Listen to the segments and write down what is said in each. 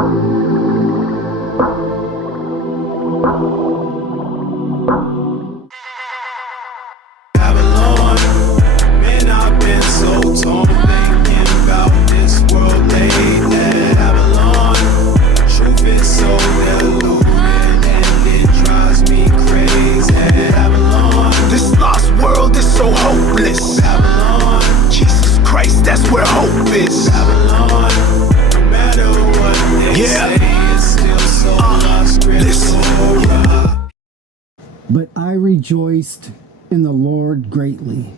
Babylon, man, I've been so torn thinking about this world lately. Babylon, truth is so deluded and it drives me crazy. Babylon, This lost world is so hopeless. Babylon, Jesus Christ, that's where hope is. Babylon, no matter what they Yeah. say, it's still so lost, listen. so rough. But I rejoiced in the Lord greatly,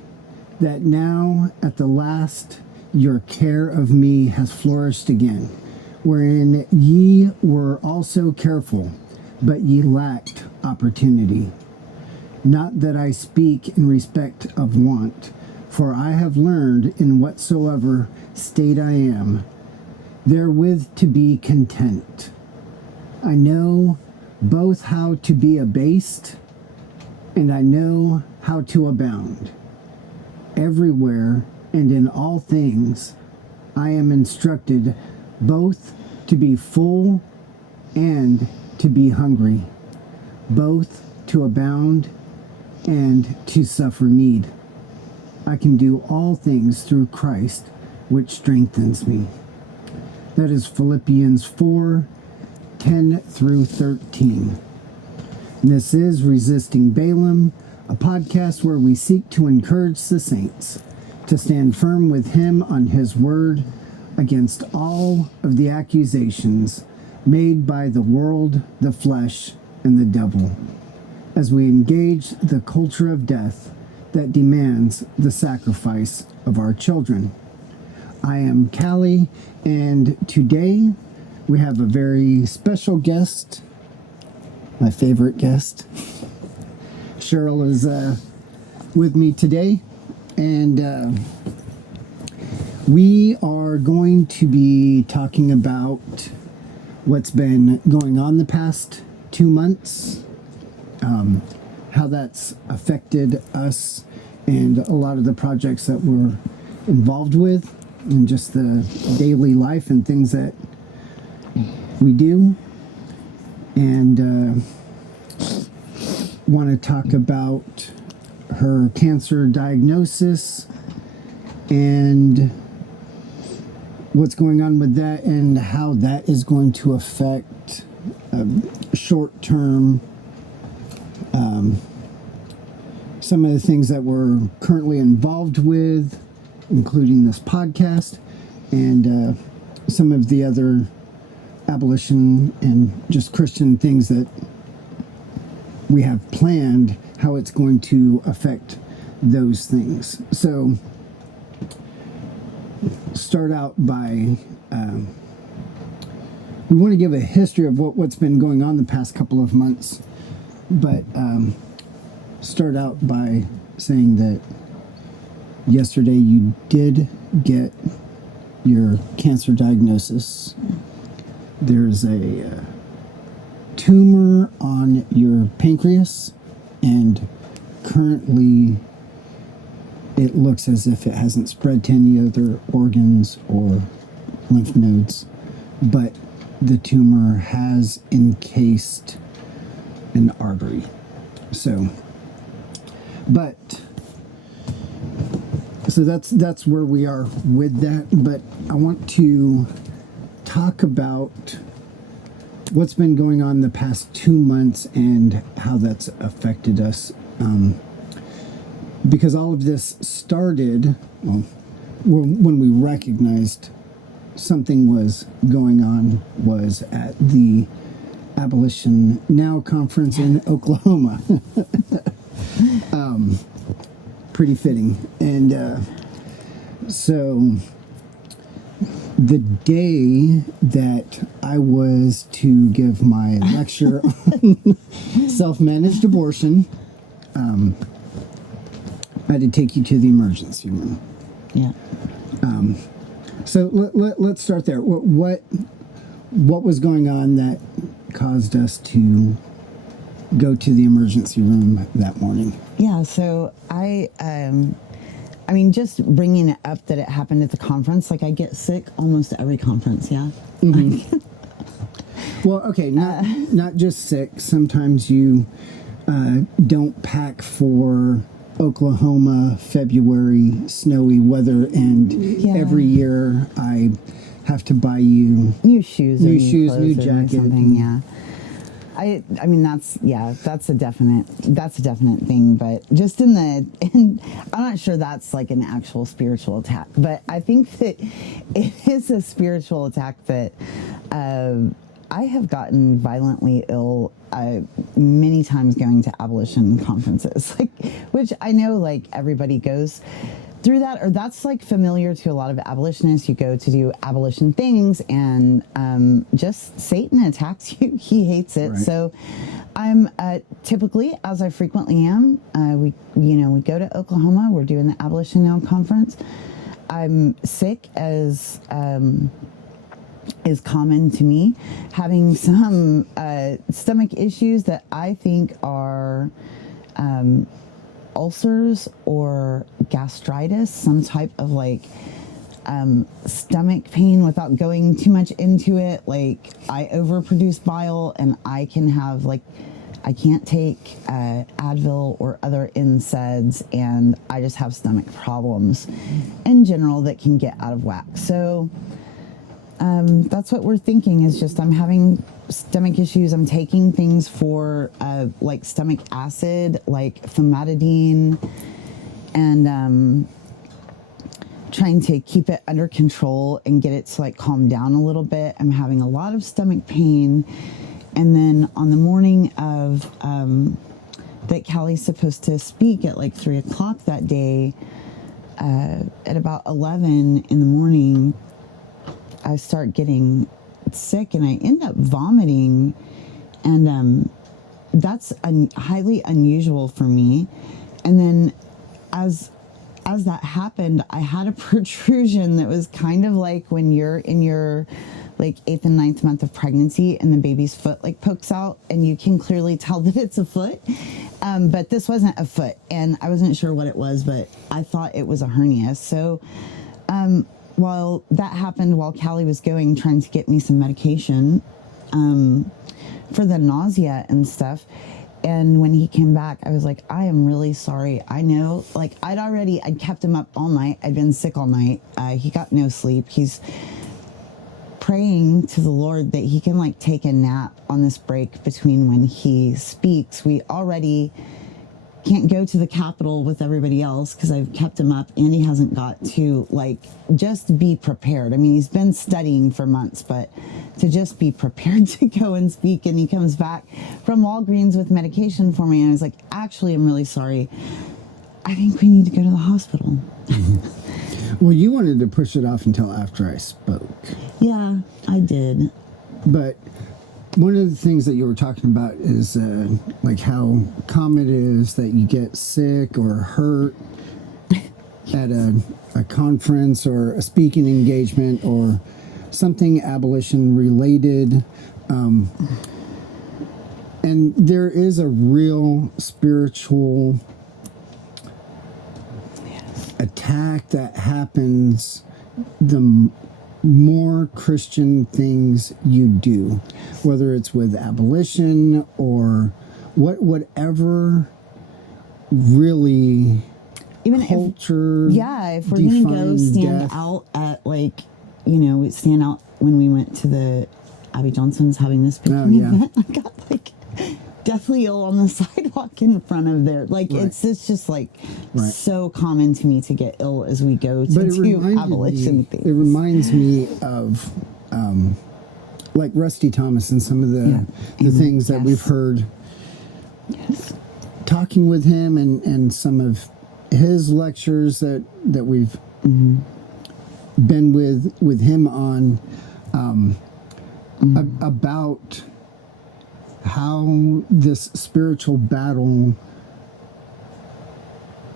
that now at the last your care of me has flourished again, wherein ye were also careful, but ye lacked opportunity. Not that I speak in respect of want, for I have learned in whatsoever state I am, therewith to be content. I know both how to be abased, and I know how to abound. Everywhere and in all things I am instructed both to be full and to be hungry, both to abound and to suffer need. I can do all things through Christ, which strengthens me. That is Philippians 4:10 through 13. And this is Resisting Balaam, a podcast where we seek to encourage the saints to stand firm with him on his word against all of the accusations made by the world, the flesh, and the devil, as we engage the culture of death that demands the sacrifice of our children. I am Callie, and today we have a very special guest, my favorite guest. Cheryl is with me today, and we are going to be talking about what's been going on the past 2 months, how that's affected us and a lot of the projects that we're involved with, and just the daily life and things that we do. And want to talk about her cancer diagnosis and what's going on with that and how that is going to affect short-term some of the things that we're currently involved with, including this podcast and some of the other abolition and just Christian things that we have planned, how it's going to affect those things. So start out by we want to give a history of what's been going on the past couple of months, but start out by saying that yesterday you did get your cancer diagnosis. There's a tumor on your pancreas, and currently it looks as if it hasn't spread to any other organs or lymph nodes, but the tumor has encased an artery. So that's where we are with that. But I want to talk about what's been going on the past 2 months and how that's affected us. Because all of this started when we recognized something was going on was at the Abolition Now conference in Oklahoma. Pretty fitting. And so the day that I was to give my lecture on self-managed abortion, I had to take you to the emergency room. Yeah. So let's start there. What was going on that caused us to go to the emergency room that morning? Yeah. So I mean, just bringing it up that it happened at the conference, like I get sick almost every conference. Yeah. Mm-hmm. Well, okay, not just sick. Sometimes you don't pack for Oklahoma February snowy weather, and every year I have to buy you new shoes, new clothes, new or jacket. something. Yeah. I mean that's a definite thing, but just in I'm not sure that's like an actual spiritual attack, but I think that it is a spiritual attack that I have gotten violently ill many times going to abolition conferences, like, which I know like everybody goes through that, or that's like familiar to a lot of abolitionists. You go to do abolition things, and just Satan attacks you. He hates it. Right. So I'm typically, as I frequently am, we go to Oklahoma. We're doing the Abolition Now conference. I'm sick, as is common to me, having some stomach issues that I think are ulcers or gastritis, some type of like stomach pain. Without going too much into it, like I overproduce bile, and I can have like, I can't take Advil or other NSAIDs, and I just have stomach problems in general that can get out of whack. So that's what we're thinking, is just I'm having stomach issues. I'm taking things for like stomach acid, like famotidine, and trying to keep it under control and get it to like calm down a little bit. I'm having a lot of stomach pain. And then on the morning of that Callie's supposed to speak at like 3 o'clock that day, at about 11 in the morning, I start getting sick and I end up vomiting, and that's highly unusual for me. And then as that happened, I had a protrusion that was kind of like when you're in your like 8th and 9th month of pregnancy and the baby's foot like pokes out, and you can clearly tell that it's a foot, but this wasn't a foot, and I wasn't sure what it was, but I thought it was a hernia. So while that happened, while Callie was going, trying to get me some medication for the nausea and stuff, and when he came back, I was like, I am really sorry. I know, like, I'd kept him up all night. I'd been sick all night. He got no sleep. He's praying to the Lord that he can like take a nap on this break between when he speaks. We already can't go to the Capitol with everybody else because I've kept him up, and he hasn't got to like just be prepared. I mean, he's been studying for months, but to just be prepared to go and speak, and he comes back from Walgreens with medication for me, and I was like, actually, I'm really sorry. I think we need to go to the hospital. Well, you wanted to push it off until after I spoke. Yeah, I did. But one of the things that you were talking about is like how common it is that you get sick or hurt at a conference or a speaking engagement or something abolition related. And there is a real spiritual attack that happens the more Christian things you do, whether it's with abolition or whatever really even culture. If we're gonna go stand out at like, stand out when we went to the Abby Johnson's having this speaking event, I got like deathly ill on the sidewalk in front of there. Like, right. It's just like so common to me to get ill as we go to do abolition things. It reminds me of like Rusty Thomas and some of the things that we've heard talking with him, and some of his lectures that we've been with him on about how this spiritual battle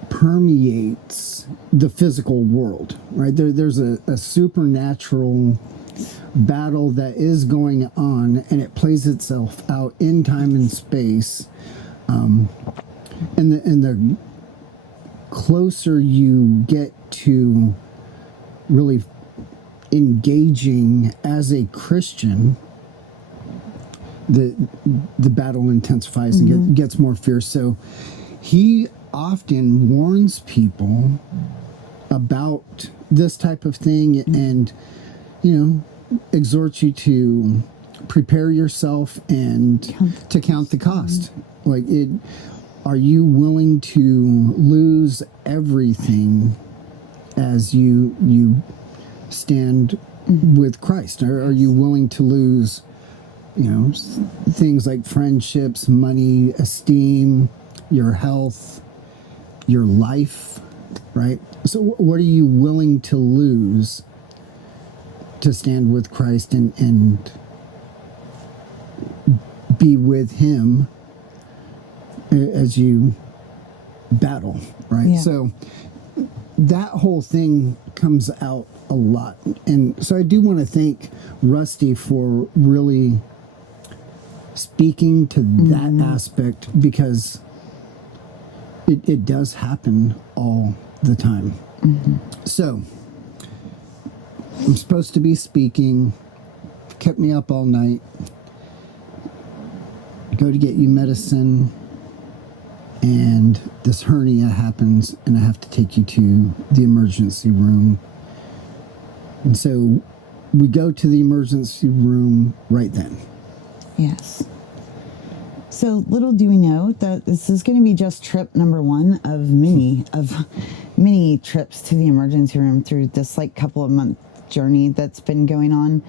permeates the physical world, right? There's a supernatural battle that is going on, and it plays itself out in time and space. And the closer you get to really engaging as a Christian, the battle intensifies and gets more fierce. So he often warns people about this type of thing and, exhorts you to prepare yourself and to count the cost. Like, are you willing to lose everything as you stand with Christ? Are you willing to lose, things like friendships, money, esteem, your health, your life, right? So what are you willing to lose to stand with Christ and be with him as you battle, right? Yeah. So that whole thing comes out a lot. And so I do want to thank Rusty for really speaking to that aspect, because it does happen all the time. So I'm supposed to be speaking, kept me up all night, go to get you medicine, and this hernia happens, and I have to take you to the emergency room. And so we go to the emergency room right then. Yes. So little do we know that this is going to be just trip number one of many trips to the emergency room through this couple of month journey that's been going on.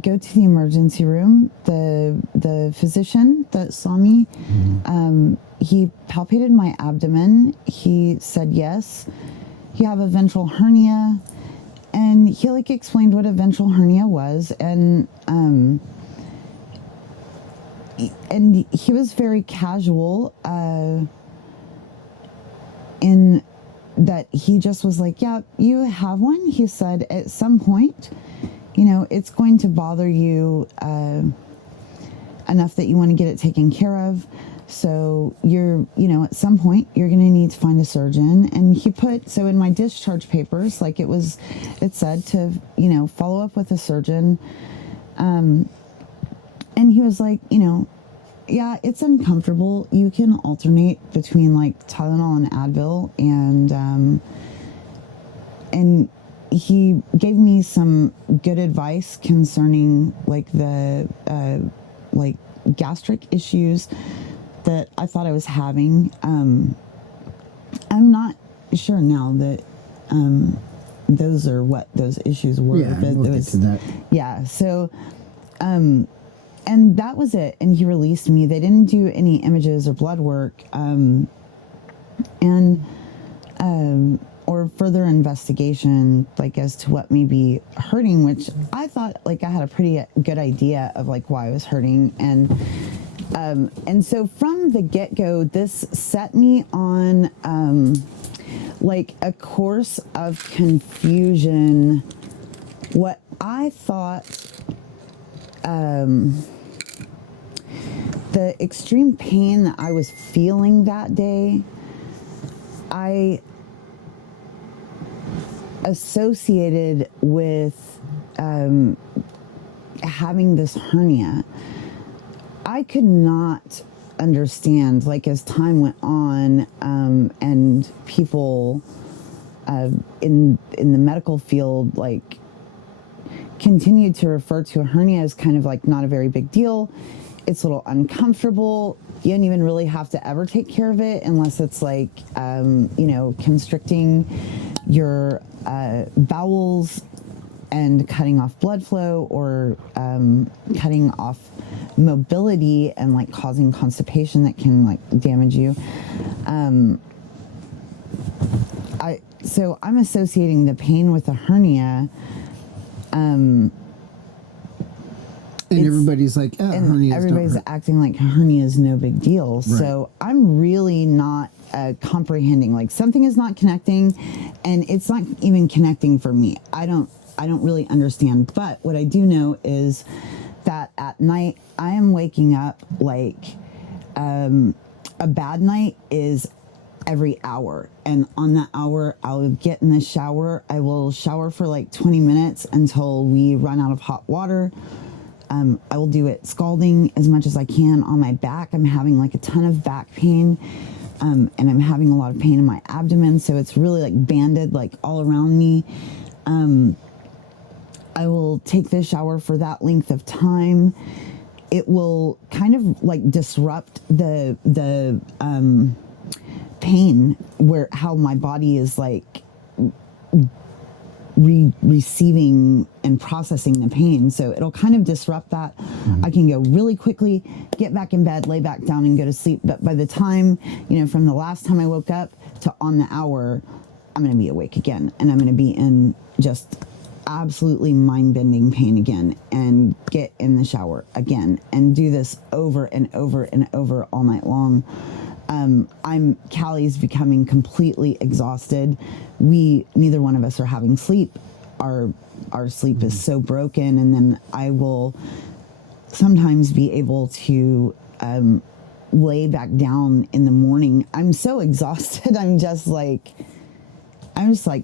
Go to the emergency room. The physician that saw me, he palpated my abdomen. He said, yes, you have a ventral hernia. And he explained what a ventral hernia was. And he was very casual in that he just was like, yeah, you have one. He said, at some point, it's going to bother you enough that you want to get it taken care of. So you're, at some point you're going to need to find a surgeon. And he put, so in my discharge papers, it said to, follow up with a surgeon. And he was like, yeah, it's uncomfortable. You can alternate between Tylenol and Advil. And he gave me some good advice concerning the gastric issues that I thought I was having. I'm not sure now that those are what those issues were. Yeah, we'll get to that. Yeah, so and that was it. And he released me. They didn't do any images or blood work, or further investigation, as to what may be hurting, which I thought I had a pretty good idea of why I was hurting. And so from the get-go, this set me on a course of confusion. What I thought, the extreme pain that I was feeling that day, I associated with having this hernia. I could not understand, as time went on, and people in the medical field continued to refer to a hernia as kind of not a very big deal. It's a little uncomfortable. You don't even really have to ever take care of it unless it's constricting your bowels and cutting off blood flow, or cutting off mobility and causing constipation that can damage you. So I'm associating the pain with a hernia. And everybody's like, oh, hernias everybody's don't hurt. acting like hernia is no big deal. Right. So I'm really not comprehending. Something is not connecting, and it's not even connecting for me. I don't really understand. But what I do know is that at night I am waking up a bad night is every hour, and on that hour I'll get in the shower. I will shower for 20 minutes until we run out of hot water. I will do it scalding as much as I can on my back. I'm having like a ton of back pain, and I'm having a lot of pain in my abdomen. So it's really like banded like all around me. I will take the shower for that length of time. It will kind of like disrupt the pain, where how my body is like receiving and processing the pain. So it'll kind of disrupt that. I can go really quickly, get back in bed, lay back down and go to sleep. But by the time, from the last time I woke up to on the hour, I'm going to be awake again. And I'm going to be in just absolutely mind-bending pain again, and get in the shower again and do this over and over and over all night long. Callie's becoming completely exhausted. Neither one of us are having sleep. Our sleep is so broken. And then I will sometimes be able to lay back down in the morning. I'm so exhausted. I'm just like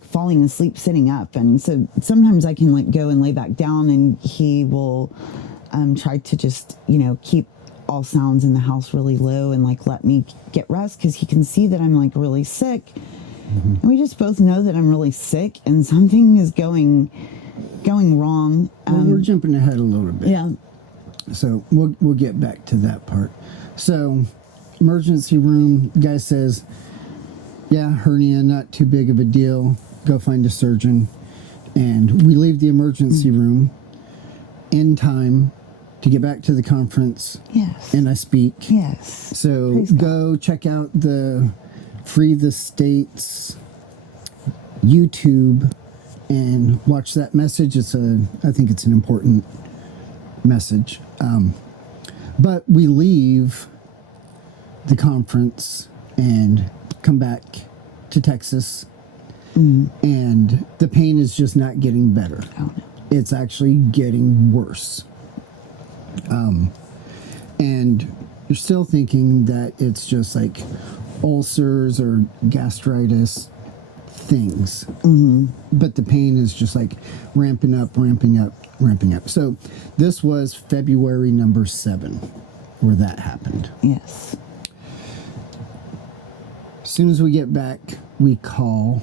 falling asleep sitting up. And so sometimes I can like go and lay back down, and he will try to just, keep all sounds in the house really low and like let me get rest, because he can see that I'm like really sick. And we just both know that I'm really sick and something is going wrong. Well, we're jumping ahead a little bit. Yeah. So we'll get back to that part. So emergency room, guy says, yeah, hernia, not too big of a deal. Go find a surgeon. And we leave the emergency room in time to get back to the conference. Yes. And I speak. Yes. So Praise go check out the Free the States YouTube and watch that message. I think it's an important message. But we leave the conference and come back to Texas, and the pain is just not getting better. Oh, no. It's actually getting worse. And you're still thinking that it's just like ulcers or gastritis things. But the pain is just like ramping up. So this was February number 7 where that happened. Yes. As soon as we get back, we call.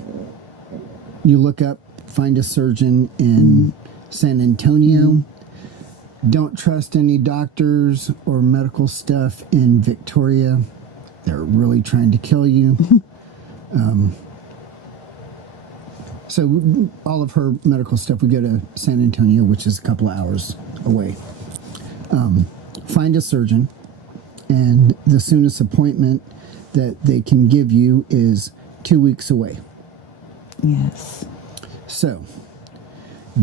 You look up, find a surgeon in San Antonio. Don't trust any doctors or medical stuff in Victoria. They're really trying to kill you. So all of her medical stuff, we go to San Antonio, which is a couple of hours away. Find a surgeon, and the soonest appointment that they can give you is 2 weeks away. Yes. So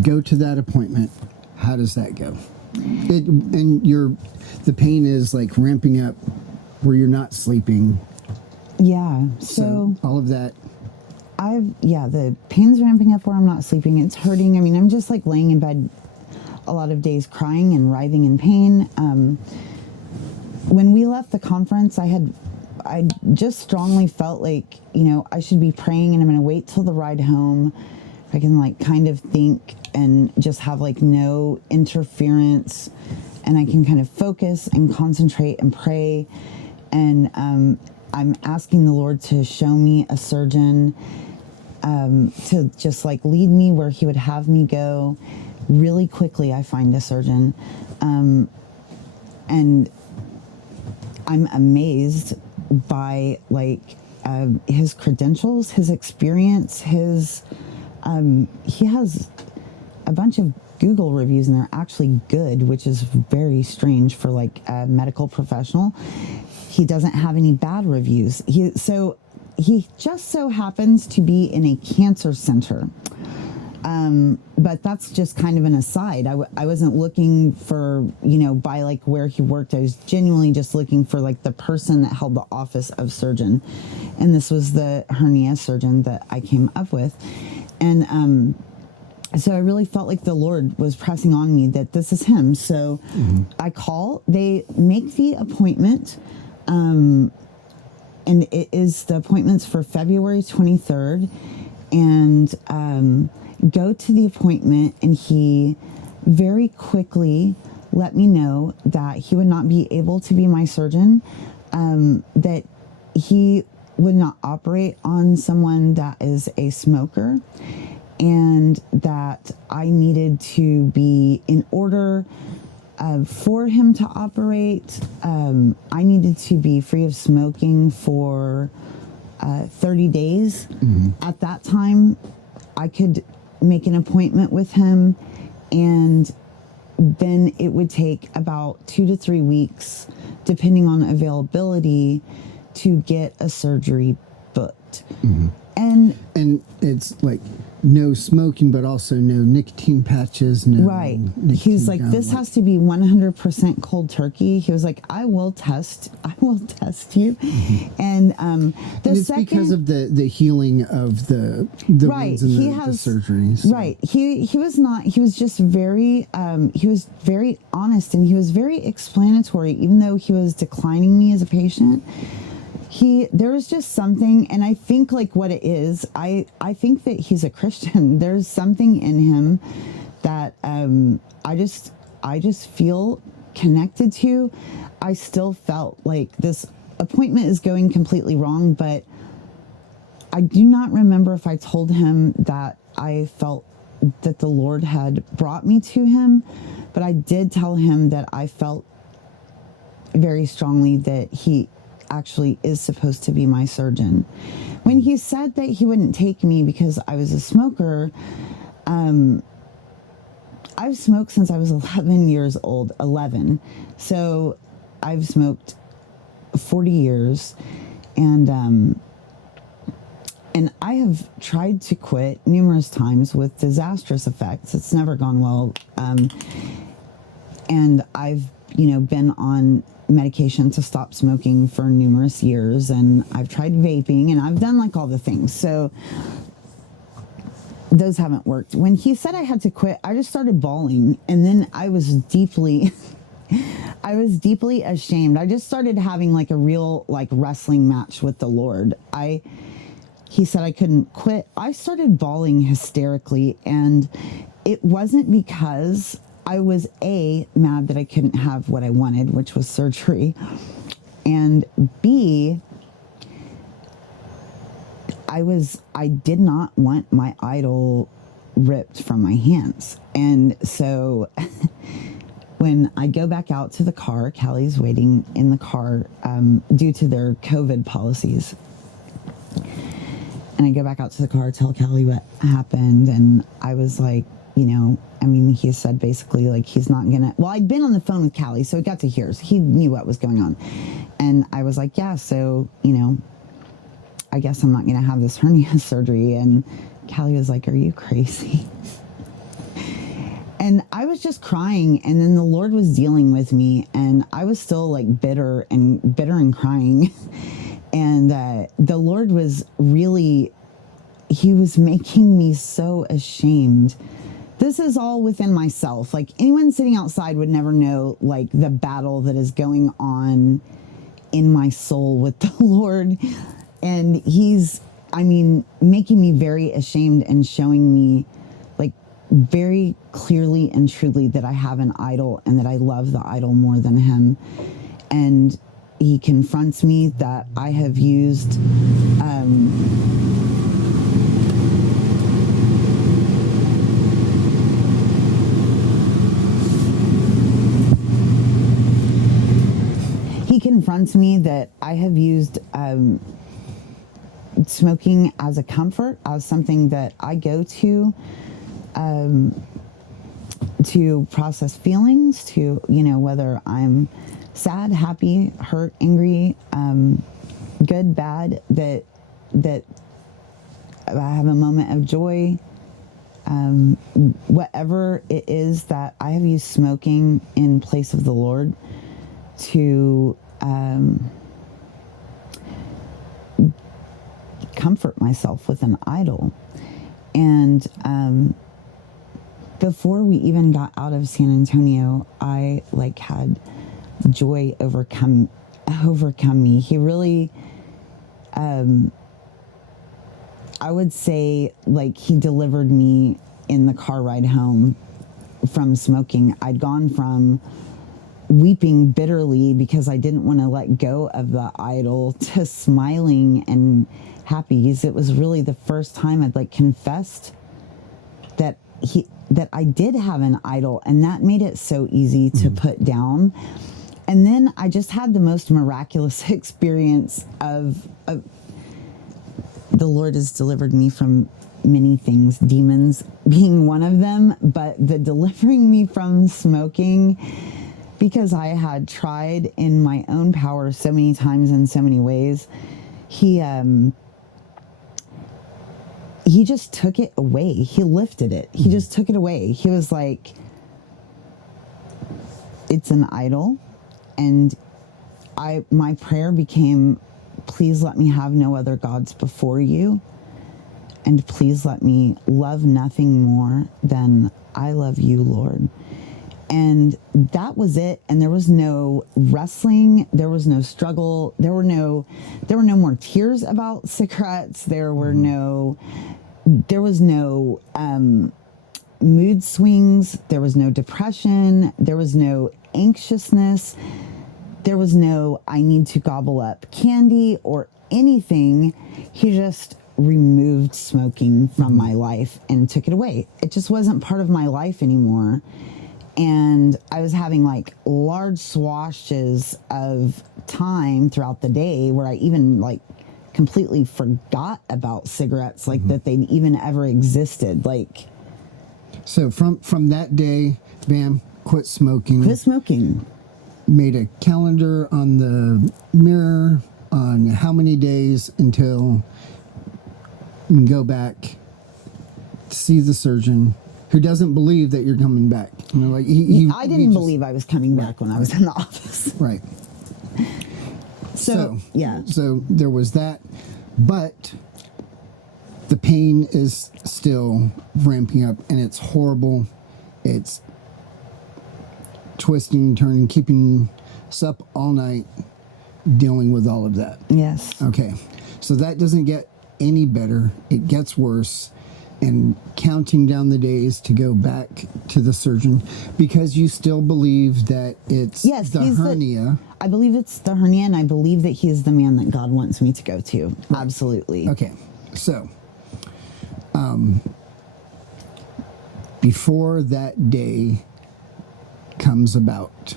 go to that appointment. How does that go? The pain is like ramping up where you're not sleeping. Yeah. So all of that. The pain's ramping up where I'm not sleeping. It's hurting. I mean, I'm just like laying in bed a lot of days crying and writhing in pain. When we left the conference, I just strongly felt like, I should be praying, and I'm going to wait till the ride home. I can like kind of think and just have like no interference, and I can kind of focus and concentrate and pray. And I'm asking the Lord to show me a surgeon, to just like lead me where he would have me go. Really quickly, I find a surgeon. And I'm amazed by like his credentials, his experience, he has a bunch of Google reviews, and they're actually good, which is very strange for like a medical professional. He doesn't have any bad reviews. He just so happens to be in a cancer center. But that's just kind of an aside. I wasn't looking for, by like where he worked. I was genuinely just looking for like the person that held the office of surgeon. And this was the hernia surgeon that I came up with. And so I really felt like the Lord was pressing on me that this is him. So I call, they make the appointment. And it is the appointments for February 23rd. And go to the appointment, and he very quickly let me know that he would not be able to be my surgeon, that he would not operate on someone that is a smoker, and that I needed to be in order for him to operate. I needed to be free of smoking for 30 days. At that time, I could make an appointment with him, and then it would take about 2 to 3 weeks, depending on availability, to get a surgery booked. And it's like no smoking, but also no nicotine patches. No, right. He's like, this has to be 100% cold turkey. He was like, I will test you. And it's because of the healing of the right. wounds and the surgeries. So. Right. He was just very he was very honest, and he was very explanatory, even though he was declining me as a patient. There was just something, and I think like what it is, I think that he's a Christian. There's something in him that I just feel connected to. I still felt like this appointment is going completely wrong, but I do not remember if I told him that I felt that the Lord had brought me to him, but I did tell him that I felt very strongly that he actually is supposed to be my surgeon. When he said that he wouldn't take me because I was a smoker, I've smoked since I was 11 years old, 11. So I've smoked 40 years, and I have tried to quit numerous times with disastrous effects. It's never gone well. And I've, been on medication to stop smoking for numerous years, and I've tried vaping, and I've done like all the things. So those haven't worked. When he said I had to quit, I just started bawling, and then I was deeply ashamed. I just started having like a real like wrestling match with the Lord. He said I couldn't quit. I started bawling hysterically, and it wasn't because I was mad that I couldn't have what I wanted, which was surgery, and B, I did not want my idol ripped from my hands. And so when I go back out to the car, Callie's waiting in the car due to their COVID policies. And I go back out to the car, tell Callie what happened, and I was like, he said basically like he's not gonna, well, I'd been on the phone with Callie, so he got to hear, so he knew what was going on. And I was like, yeah, so, I guess I'm not gonna have this hernia surgery. And Callie was like, are you crazy? And I was just crying, and then the Lord was dealing with me, and I was still like bitter and crying. And the Lord was really, he was making me so ashamed. This is all within myself. Like anyone sitting outside would never know like the battle that is going on in my soul with the Lord. And he's, making me very ashamed and showing me like very clearly and truly that I have an idol and that I love the idol more than him. And he confronts me that I have used, smoking as a comfort, as something that I go to process feelings, to, whether I'm sad, happy, hurt, angry, good, bad, that I have a moment of joy, whatever it is, that I have used smoking in place of the Lord to comfort myself with an idol. And before we even got out of San Antonio, I like had joy overcome me. He really, I would say, like, he delivered me in the car ride home from smoking. I'd gone from weeping bitterly because I didn't want to let go of the idol to smiling and happy. Because it was really the first time I'd like confessed that I did have an idol, and that made it so easy to put down. And then I just had the most miraculous experience of the Lord has delivered me from many things, demons being one of them, but the delivering me from smoking, because I had tried in my own power so many times in so many ways, he just took it away. He lifted it. He just took it away. He was like, it's an idol. And my prayer became, please let me have no other gods before you. And please let me love nothing more than I love you, Lord. And that was it. And there was no wrestling. There was no struggle. There were no more tears about cigarettes. There was no mood swings. There was no depression. There was no anxiousness. There was no, I need to gobble up candy or anything. He just removed smoking from my life and took it away. It just wasn't part of my life anymore. And I was having like large swatches of time throughout the day where I even like completely forgot about cigarettes, like that they'd even ever existed. Like, so from that day, bam, quit smoking. Quit smoking. Made a calendar on the mirror on how many days until you can go back to see the surgeon, who doesn't believe that you're coming back. You know, like I didn't believe I was coming back when I was in the office. Right. So yeah. So there was that, but the pain is still ramping up, and it's horrible. It's twisting, turning, keeping us up all night, dealing with all of that. Yes. Okay. So that doesn't get any better. It gets worse, and counting down the days to go back to the surgeon, because you still believe that it's the hernia. I believe it's the hernia, and I believe that he is the man that God wants me to go to. Right. Absolutely. Okay. So, before that day comes about,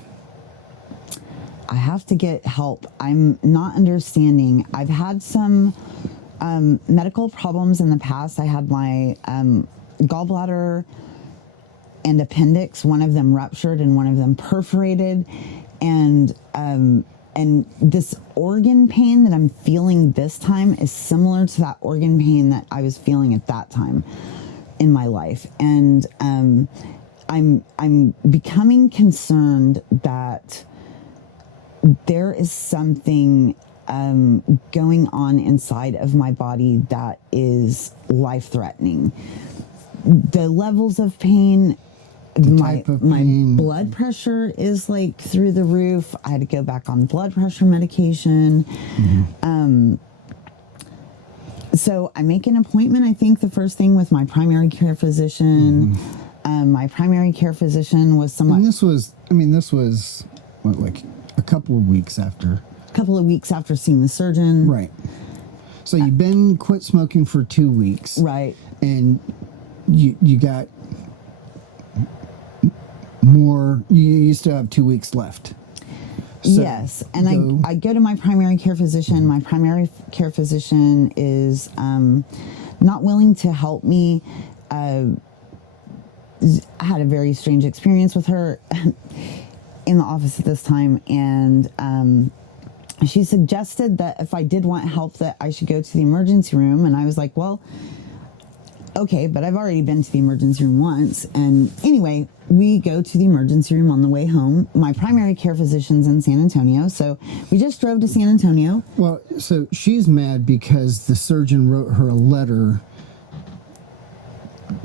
I have to get help. I'm not understanding. I've had some medical problems in the past. I had my gallbladder and appendix, one of them ruptured and one of them perforated, and this organ pain that I'm feeling this time is similar to that organ pain that I was feeling at that time in my life. And I'm becoming concerned that there is something going on inside of my body that is life-threatening. The levels of pain, my blood pressure is like through the roof. I had to go back on blood pressure medication. So I make an appointment, I think, the first thing with my primary care physician. My primary care physician was somewhat... And this was what, like a couple of weeks after? A couple of weeks after seeing the surgeon. Right. So you've been quit smoking for 2 weeks. Right. And you got more, you still have 2 weeks left. So yes, and I go to my primary care physician. My primary care physician is not willing to help me. I had a very strange experience with her in the office at this time, and she suggested that if I did want help, that I should go to the emergency room, and I was like, well, okay, but I've already been to the emergency room once. And anyway, we go to the emergency room on the way home. My primary care physician's in San Antonio, so we just drove to San Antonio. Well, so she's mad because the surgeon wrote her a letter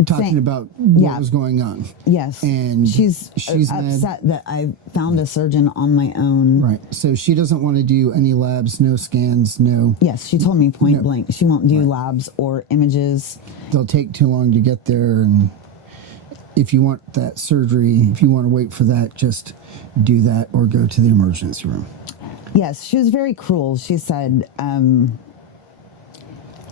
talking about what was going on. Yes. And she's upset that I found a surgeon on my own. Right. So she doesn't want to do any labs, no scans, no... Yes, she told me point blank. She won't do labs or images. They'll take too long to get there, and if you want that surgery, if you want to wait for that, just do that or go to the emergency room. Yes, she was very cruel. She said,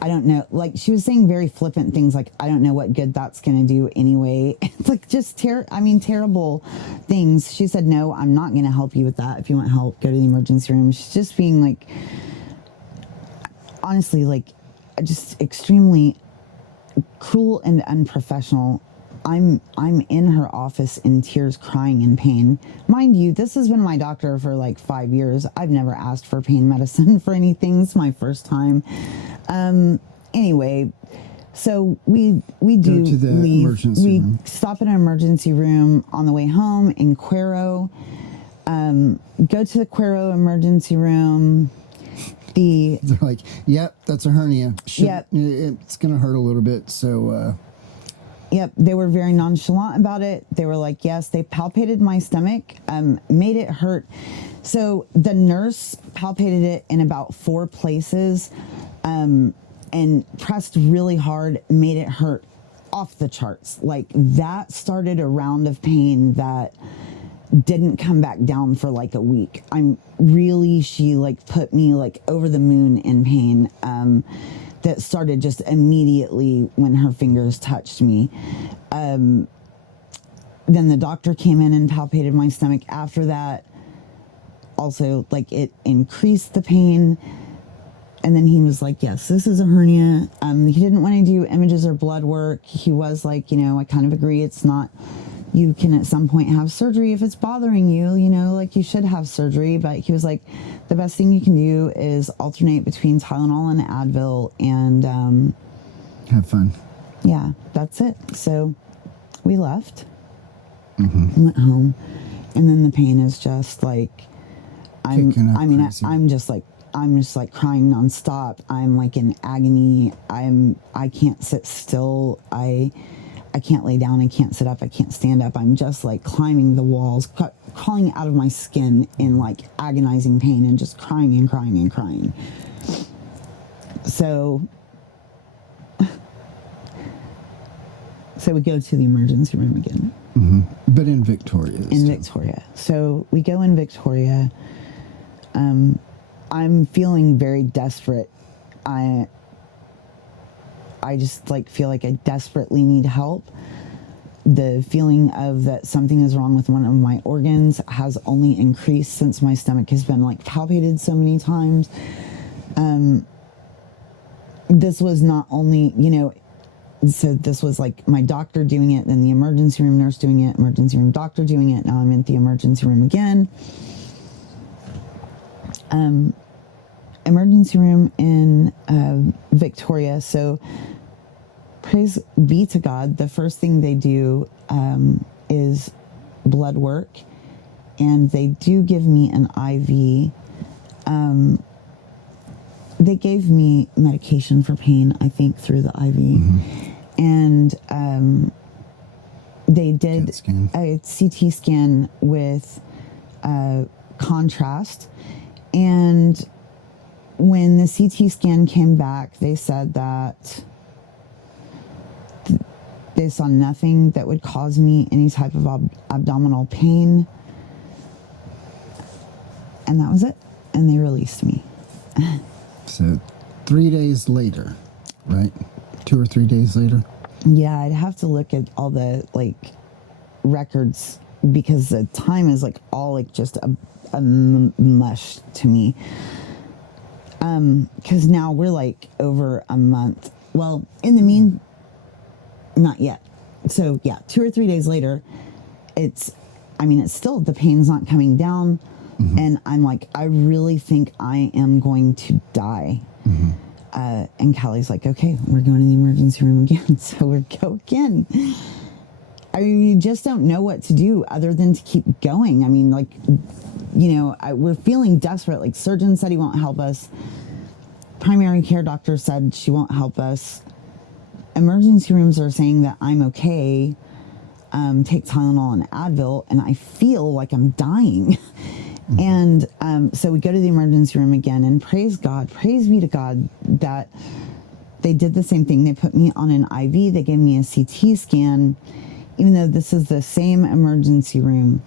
I don't know, like she was saying very flippant things like, I don't know what good that's going to do anyway. It's like just terrible things. She said, no, I'm not going to help you with that. If you want help, go to the emergency room. She's just being like, honestly, like just extremely cruel and unprofessional. I'm in her office in tears, crying in pain. Mind you, this has been my doctor for like 5 years. I've never asked for pain medicine for anything. It's my first time. Anyway, so we stop at an emergency room on the way home in Cuero. Go to the Cuero emergency room. They're like, yep, that's a hernia. Yep. It's going to hurt a little bit, so... Yep, they were very nonchalant about it. They were like, yes, they palpated my stomach, made it hurt. So the nurse palpated it in about 4 places and pressed really hard, made it hurt off the charts. Like that started a round of pain that didn't come back down for like a week. She like put me like over the moon in pain. That started just immediately when her fingers touched me. Then the doctor came in and palpated my stomach after that. Also, like it increased the pain. And then he was like, yes, this is a hernia. He didn't want to do images or blood work. He was like, I kind of agree. It's not, you can at some point have surgery if it's bothering you, like you should have surgery. But he was like, the best thing you can do is alternate between Tylenol and Advil and have fun. Yeah, that's it. So we left, went home, and then the pain is just like, I'm just like crying nonstop. I'm like in agony. I can't sit still. I can't lay down. I can't sit up. I can't stand up. I'm just like climbing the walls, crawling out of my skin in like agonizing pain and just crying and crying and crying. So we go to the emergency room again. But in Victoria. Victoria. So we go in Victoria. I'm feeling very desperate. I just like feel like I desperately need help. The feeling of that something is wrong with one of my organs has only increased since my stomach has been like palpated so many times. This was not only, so this was like my doctor doing it, then the emergency room nurse doing it, emergency room doctor doing it. Now I'm in the emergency room again. Emergency room in Victoria. So praise be to God. The first thing they do is blood work, and they do give me an IV. They gave me medication for pain, I think, through the IV. And they did a CT scan with contrast. And when the CT scan came back, they said that they saw nothing that would cause me any type of abdominal pain. And that was it. And they released me. So 3 days later, right? 2 or 3 days later? Yeah, I'd have to look at all the records because the time is all just a mush to me. Because now we're over a month. Well, in the not yet. So yeah, 2 or 3 days later, it's still, the pain's not coming down. And I'm I really think I am going to die. And Callie's like, okay, we're going to the emergency room again. So we go again. You just don't know what to do other than to keep going. We're feeling desperate. Surgeon said he won't help us. Primary care doctor said she won't help us. Emergency rooms are saying that I'm okay. Take Tylenol and Advil, and I feel like I'm dying. And so we go to the emergency room again, and praise God, praise be to God that they did the same thing. They put me on an IV. They gave me a CT scan, even though this is the same emergency room,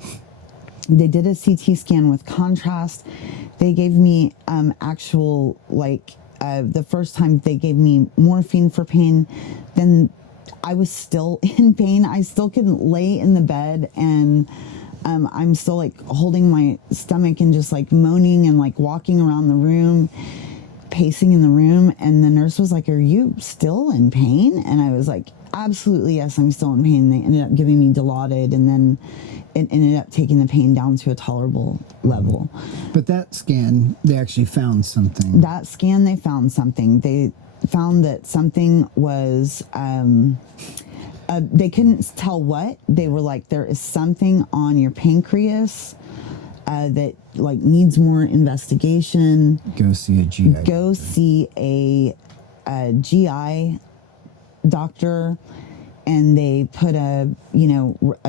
they did a CT scan with contrast. They gave me actual, like, the first time they gave me morphine for pain. Then I was still in pain. I still couldn't lay in the bed, and I'm still like holding my stomach and just like moaning and like walking around the room, pacing in the room. And the nurse was like, "Are you still in pain?" And I was like, "Absolutely, yes, I'm still in pain." They ended up giving me Dilaudid, and then it ended up taking the pain down to a tolerable level. But that scan, they actually found something. That scan, they found something. They found that something was, they couldn't tell what. They were like, there is something on your pancreas that like needs more investigation. Go see a GI. Go see a GI doctor. And they put a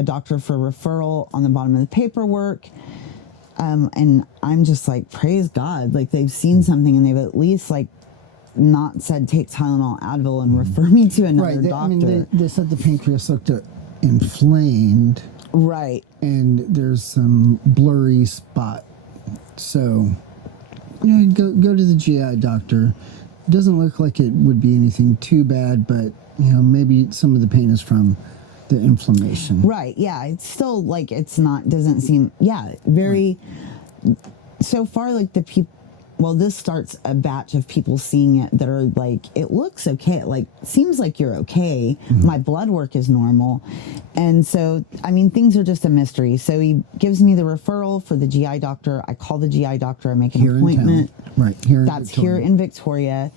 doctor for referral on the bottom of the paperwork. And I'm just like, praise God. Like, they've seen something, and they've at least like not said take Tylenol, Advil, and refer me to another doctor. I mean, they said the pancreas looked inflamed. Right. And there's some blurry spot. So, go to the GI doctor. Doesn't look like it would be anything too bad, but maybe some of the pain is from the inflammation. Right. Yeah. It's still like, doesn't seem, very, right. So far, like the people, well, this starts a batch of people seeing it that are like, it looks okay. Like, seems like you're okay. Mm-hmm. My blood work is normal. And so, I mean, things are just a mystery. So he gives me the referral for the GI doctor. I call the GI doctor. I make an appointment. Right. Here. That's here in Victoria.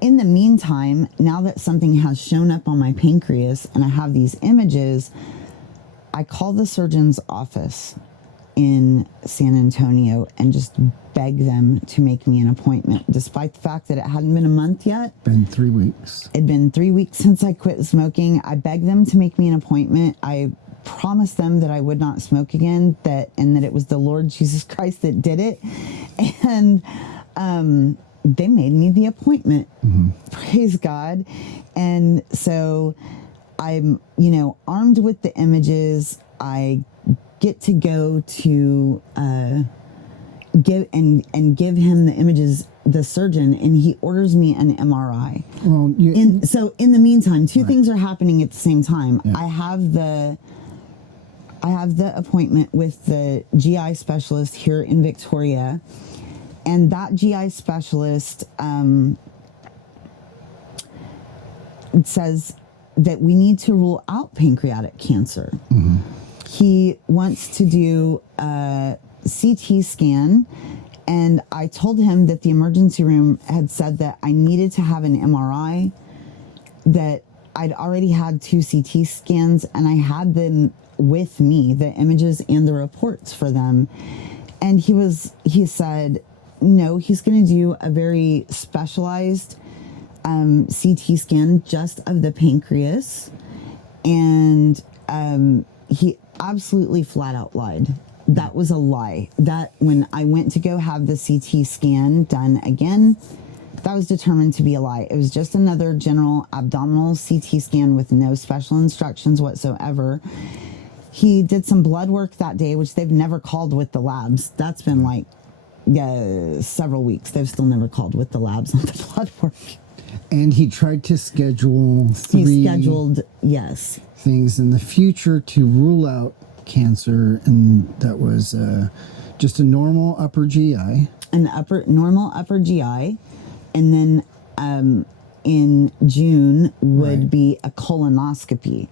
In the meantime, now that something has shown up on my pancreas and I have these images, I call the surgeon's office in San Antonio and just beg them to make me an appointment, despite the fact that it hadn't been a month yet. Been 3 weeks. It'd been 3 weeks since I quit smoking. I begged them to make me an appointment. I promised them that I would not smoke again, and that it was the Lord Jesus Christ that did it. And they made me the appointment. Mm-hmm. Praise God. And so I'm, armed with the images. I get to go to give him the images, the surgeon, and he orders me an MRI. Well, so in the meantime, two things are happening at the same time. Yeah. I have the appointment with the GI specialist here in Victoria. And that GI specialist says that we need to rule out pancreatic cancer. Mm-hmm. He wants to do a CT scan, and I told him that the emergency room had said that I needed to have an MRI, that I'd already had 2 CT scans, and I had them with me, the images and the reports for them. And he said, no, he's going to do a very specialized CT scan just of the pancreas. And he absolutely flat out lied. That was a lie. That when I went to go have the CT scan done again, that was determined to be a lie. It was just another general abdominal CT scan with no special instructions whatsoever. He did some blood work that day, which they've never called with the labs. That's been like several weeks. They've still never called with the labs on the blood work. And he tried to schedule 3 yes, things in the future to rule out cancer, and that was just a normal upper GI. Normal upper GI, and then in June would be a colonoscopy.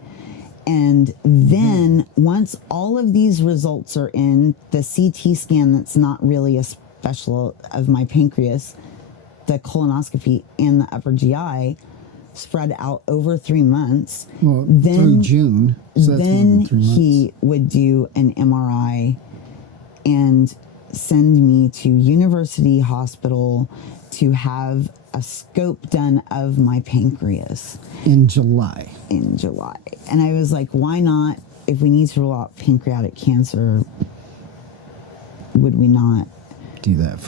And then once all of these results are in, the CT scan that's not really a special of my pancreas, the colonoscopy and the upper GI spread out over 3 months. Well, then, through June. So then he would do an MRI and send me to University Hospital to have a scope done of my pancreas. In July. And I was like, why not? If we need to rule out pancreatic cancer, would we not do that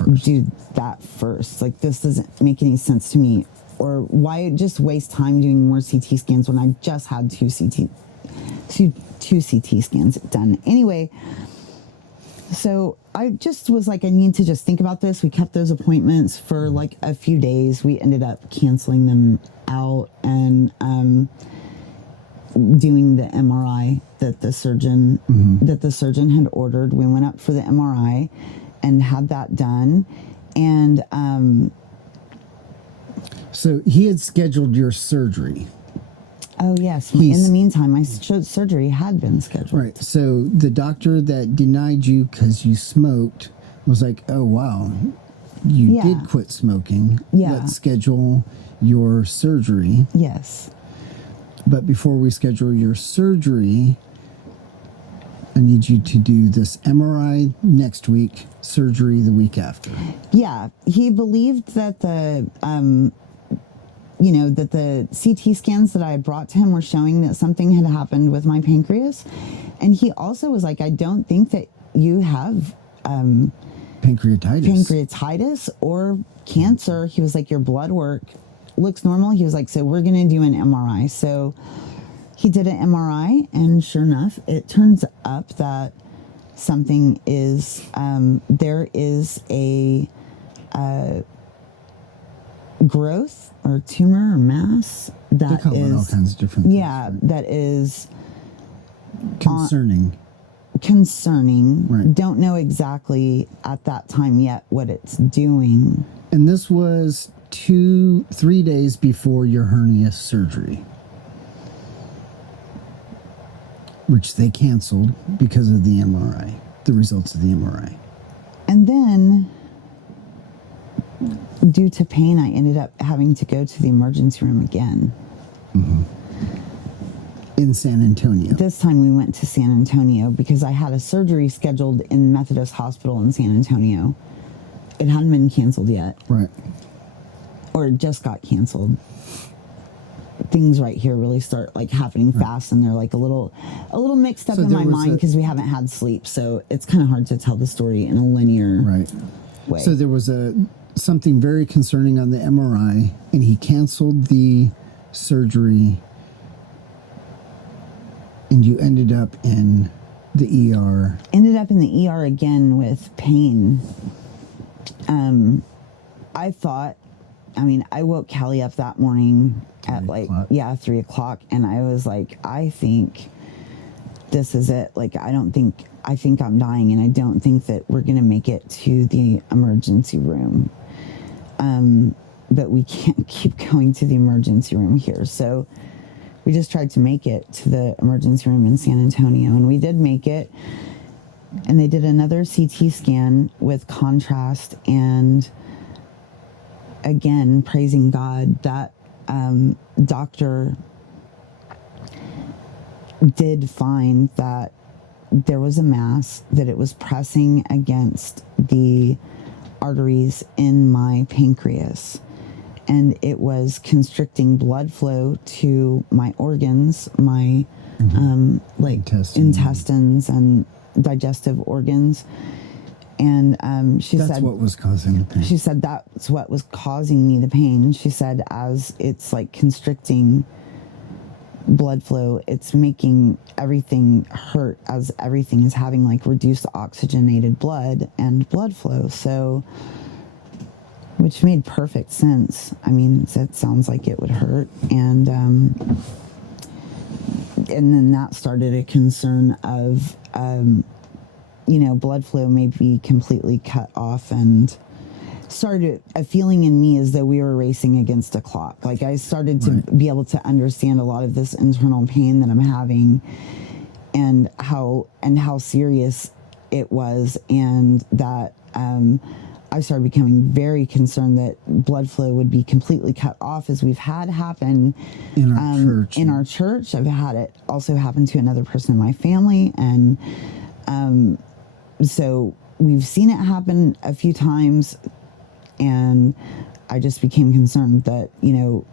first? Like, this doesn't make any sense to me. Or why just waste time doing more CT scans when I just had 2 CT two CT scans done. Anyway, so I just was like, I need to just think about this. We kept those appointments for like a few days. We ended up canceling them out and doing the MRI that the surgeon had ordered. We went up for the MRI and had that done. And so he had scheduled your surgery. oh yes, in the meantime, my surgery had been scheduled. Right. So the doctor that denied you because you smoked was like, "Oh wow, you did quit smoking. Yeah. Let's schedule your surgery." Yes. But before we schedule your surgery, I need you to do this MRI next week, surgery the week after. Yeah, he believed that the that the CT scans that I had brought to him were showing that something had happened with my pancreas. And he also was like, I don't think that you have pancreatitis or cancer. He was like, your blood work looks normal. He was like, so we're going to do an MRI. So he did an MRI, and sure enough, it turns up that something is, there is a growth or tumor or mass that is all kinds of different things, right? that is concerning. Right. Don't know exactly at that time yet what it's doing. And this was 2-3 days before your hernia surgery, which they canceled because of the MRI, the results of the MRI. And then, due to pain, I ended up having to go to the emergency room again. In San Antonio. This time we went to San Antonio because I had a surgery scheduled in Methodist Hospital in San Antonio. It hadn't been canceled yet. Right. Or it just got canceled. Things right here really start like happening fast, and they're like a little mixed up in my mind because we haven't had sleep. So it's kind of hard to tell the story in a linear way. So there was something very concerning on the MRI, and he canceled the surgery, and you ended up in the ER. Ended up in the ER again with pain. I woke Callie up that morning at 3 o'clock, and I was like, I think this is it. Like, I think I'm dying, and I don't think that we're going to make it to the emergency room. But we can't keep going to the emergency room here. So we just tried to make it to the emergency room in San Antonio, and we did make it. And they did another CT scan with contrast, and again, praising God, that doctor did find that there was a mass, that it was pressing against the arteries in my pancreas, and it was constricting blood flow to my organs, my intestines and digestive organs. And she said that's what was causing the pain. She said that's what was causing me the pain. She said, as it's like constricting blood flow, it's making everything hurt, as everything is having like reduced oxygenated blood and blood flow. So, which made perfect sense. I mean, that sounds like it would hurt. And then that started a concern of, blood flow may be completely cut off, and started a feeling in me as though we were racing against a clock. Like, I started to be able to understand a lot of this internal pain that I'm having, and how serious it was, and that I started becoming very concerned that blood flow would be completely cut off, as we've had happen in our church. In our church, I've had it also happen to another person in my family, and so we've seen it happen a few times, and I just became concerned that,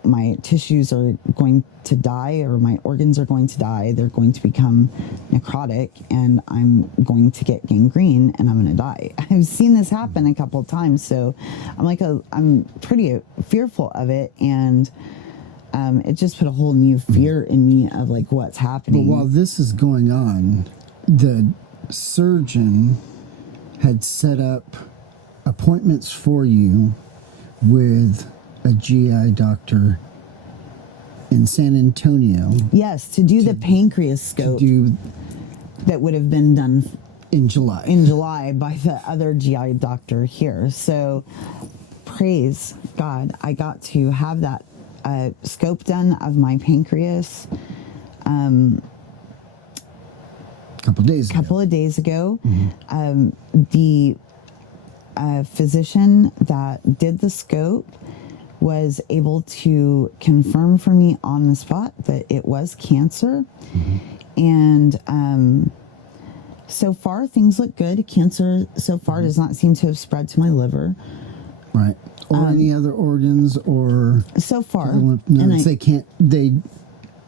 my tissues are going to die, or my organs are going to die. They're going to become necrotic, and I'm going to get gangrene, and I'm going to die. I've seen this happen a couple of times, so I'm pretty fearful of it. And it just put a whole new fear in me of like what's happening. But while this is going on, the surgeon had set up appointments for you with a GI doctor in San Antonio. Yes, to do the pancreas scope that would have been done in July. In July by the other GI doctor here. So praise God, I got to have that scope done of my pancreas couple of days ago. The physician that did the scope was able to confirm for me on the spot that it was cancer. And so far things look good. Cancer so far does not seem to have spread to my liver. Right. Or any other organs, or so far. And they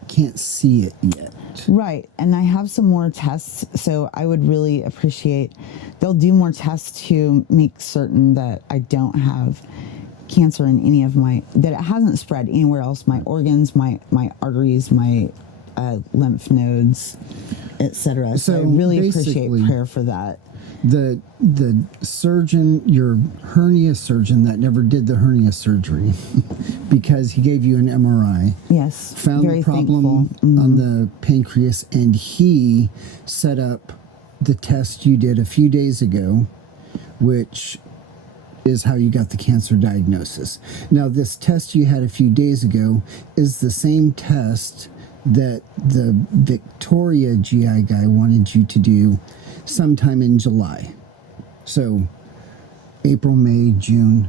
can't see it yet. Right. And I have some more tests, so I would really appreciate, they'll do more tests to make certain that I don't have cancer in any of that it hasn't spread anywhere else, my organs, my arteries, my lymph nodes, etc. So I really appreciate prayer for that. The surgeon, your hernia surgeon that never did the hernia surgery, because he gave you an MRI. Yes, found the problem on the pancreas, and he set up the test you did a few days ago, which is how you got the cancer diagnosis. Now, this test you had a few days ago is the same test that the Victoria GI guy wanted you to do sometime in July. So April, May, June,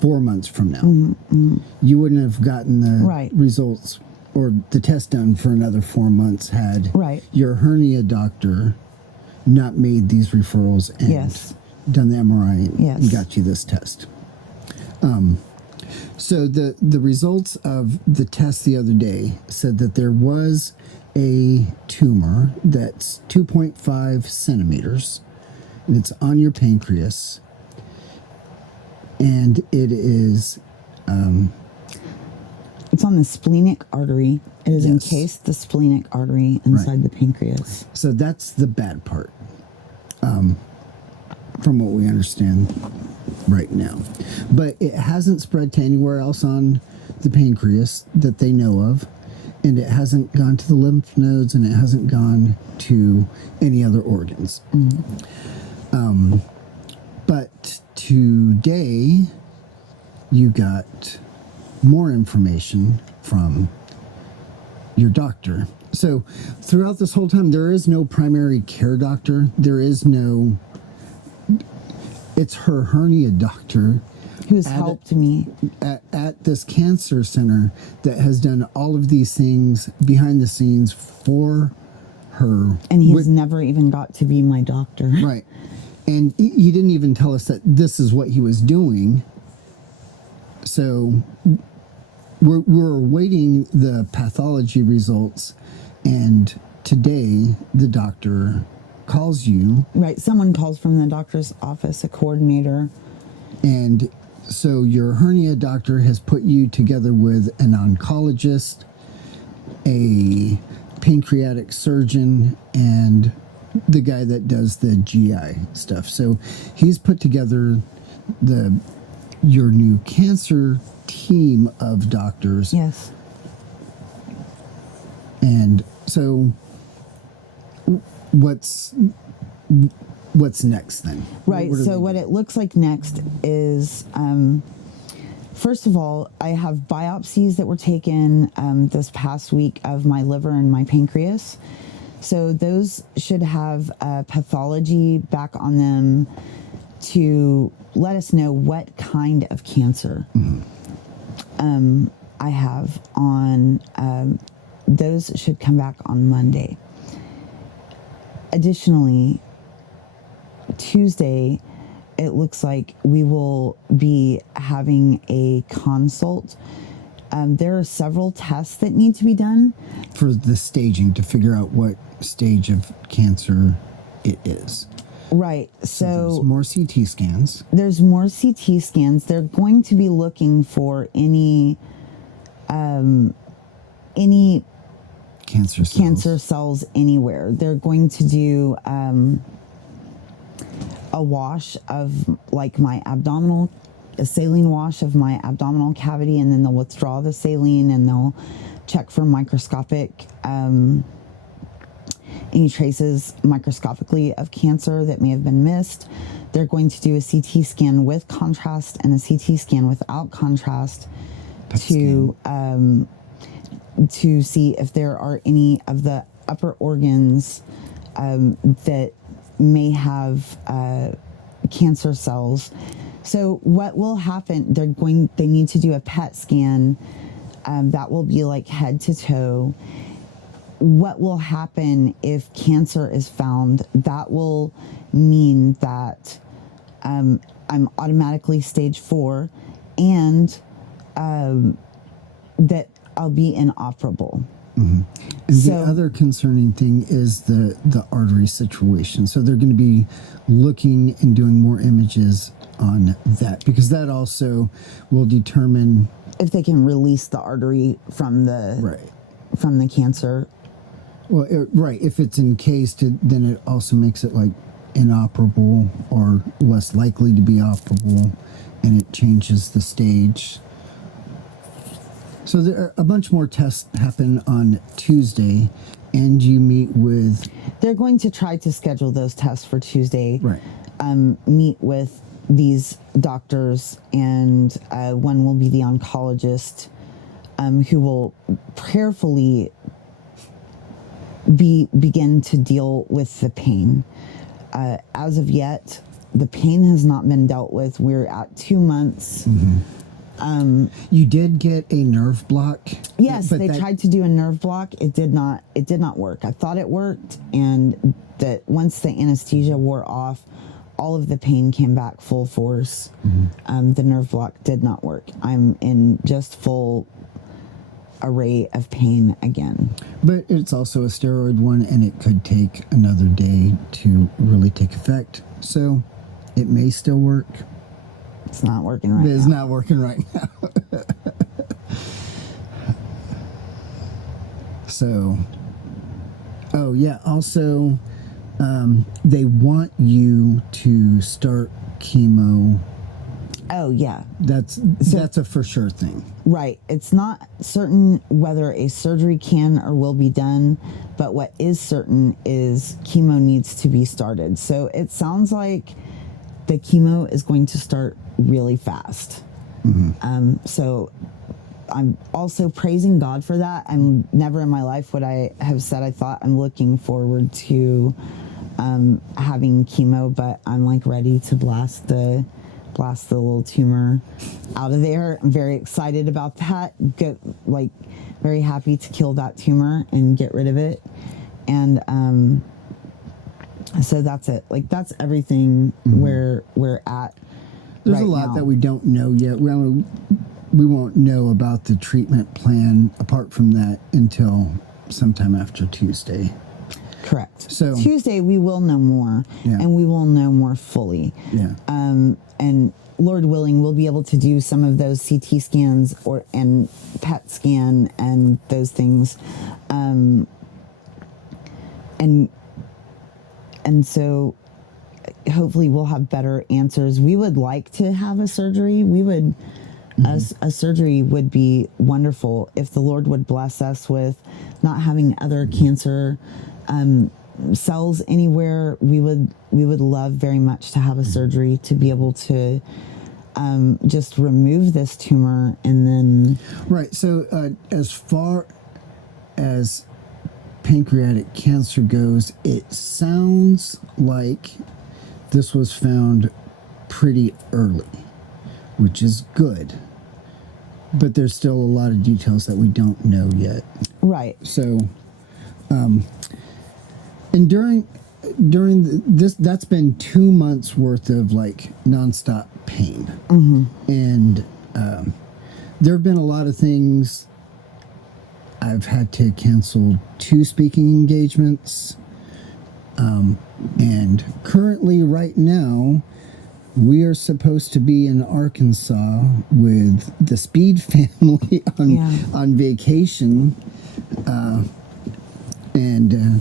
4 months from now. You wouldn't have gotten the results or the test done for another 4 months had your hernia doctor not made these referrals and done the MRI and got you this test. So the results of the test the other day said that there was a tumor that's 2.5 centimeters, and it's on your pancreas, and it is it's on the splenic artery. It is encased the splenic artery inside the pancreas. So that's the bad part, from what we understand right now. But it hasn't spread to anywhere else on the pancreas that they know of. And it hasn't gone to the lymph nodes, and it hasn't gone to any other organs. But today, you got more information from your doctor. So throughout this whole time, there is no primary care doctor. There is no... It's her hernia doctor who's helped me at this cancer center that has done all of these things behind the scenes for her. And he's never even got to be my doctor. Right. And he didn't even tell us that this is what he was doing. So we're awaiting the pathology results. And today the doctor calls you. Right. Someone calls from the doctor's office, a coordinator. And so your hernia doctor has put you together with an oncologist, a pancreatic surgeon, and the guy that does the GI stuff. So he's put together your new cancer team of doctors. Yes. And so what's next then? Right. What it looks like next is, first of all, I have biopsies that were taken this past week of my liver and my pancreas. So those should have pathology back on them to let us know what kind of cancer I have on. Those should come back on Monday. Additionally, Tuesday, it looks like we will be having a consult. There are several tests that need to be done for the staging to figure out what stage of cancer it is. Right. So there's more CT scans. There's more CT scans. They're going to be looking for any any Cancer cells anywhere. They're going to do a wash of like my abdominal, a saline wash of my abdominal cavity, and then they'll withdraw the saline and they'll check for microscopic any traces microscopically of cancer that may have been missed. They're going to do a CT scan with contrast and a CT scan without contrast to see if there are any of the upper organs that may have cancer cells. So what will happen, they need to do a PET scan that will be like head to toe. What will happen if cancer is found? That will mean that I'm automatically stage 4 and that I'll be inoperable. And the other concerning thing is the artery situation. So they're going to be looking and doing more images on that, because that also will determine if they can release the artery from the cancer. Well, right. If it's encased, then it also makes it like inoperable or less likely to be operable, and it changes the stage. So there are a bunch more tests happen on Tuesday, and you meet with... They're going to try to schedule those tests for Tuesday. Right. Meet with these doctors, and one will be the oncologist who will prayerfully begin to deal with the pain. As of yet, the pain has not been dealt with. We're at 2 months. You did get a nerve block. Yes, they tried to do a nerve block. It did not work. I thought it worked, and that once the anesthesia wore off, all of the pain came back full force. The nerve block did not work. I'm in just full array of pain again. But it's also a steroid one, and it could take another day to really take effect. So it may still work. It's not working right now. It's not working right now. So, oh yeah, also, they want you to start chemo. Oh yeah. That's a for sure thing. Right. It's not certain whether a surgery can or will be done, but what is certain is chemo needs to be started. So it sounds like the chemo is going to start really fast. So I'm also praising God for that. I'm never in my life would I have said I thought I'm looking forward to having chemo, but I'm like ready to blast the little tumor out of there. I'm very excited about that. Very happy to kill that tumor and get rid of it. And so that's it. Like, that's everything where we're at. There's right a lot now that we don't know yet. We won't know about the treatment plan apart from that until sometime after Tuesday. Correct. So Tuesday we will know more, and we will know more fully. Yeah. And Lord willing, we'll be able to do some of those CT scans and PET scan and those things. And so hopefully we'll have better answers. We would like to have a surgery. We would, a surgery would be wonderful if the Lord would bless us with not having other cancer cells anywhere. We would love very much to have a surgery to be able to just remove this tumor and then... Right. So as far as pancreatic cancer goes, it sounds like this was found pretty early, which is good. But there's still a lot of details that we don't know yet. Right. So, and during this, that's been 2 months worth of like nonstop pain. And there have been a lot of things. I've had to cancel 2 speaking engagements. And currently right now, we are supposed to be in Arkansas with the Speed family on vacation, and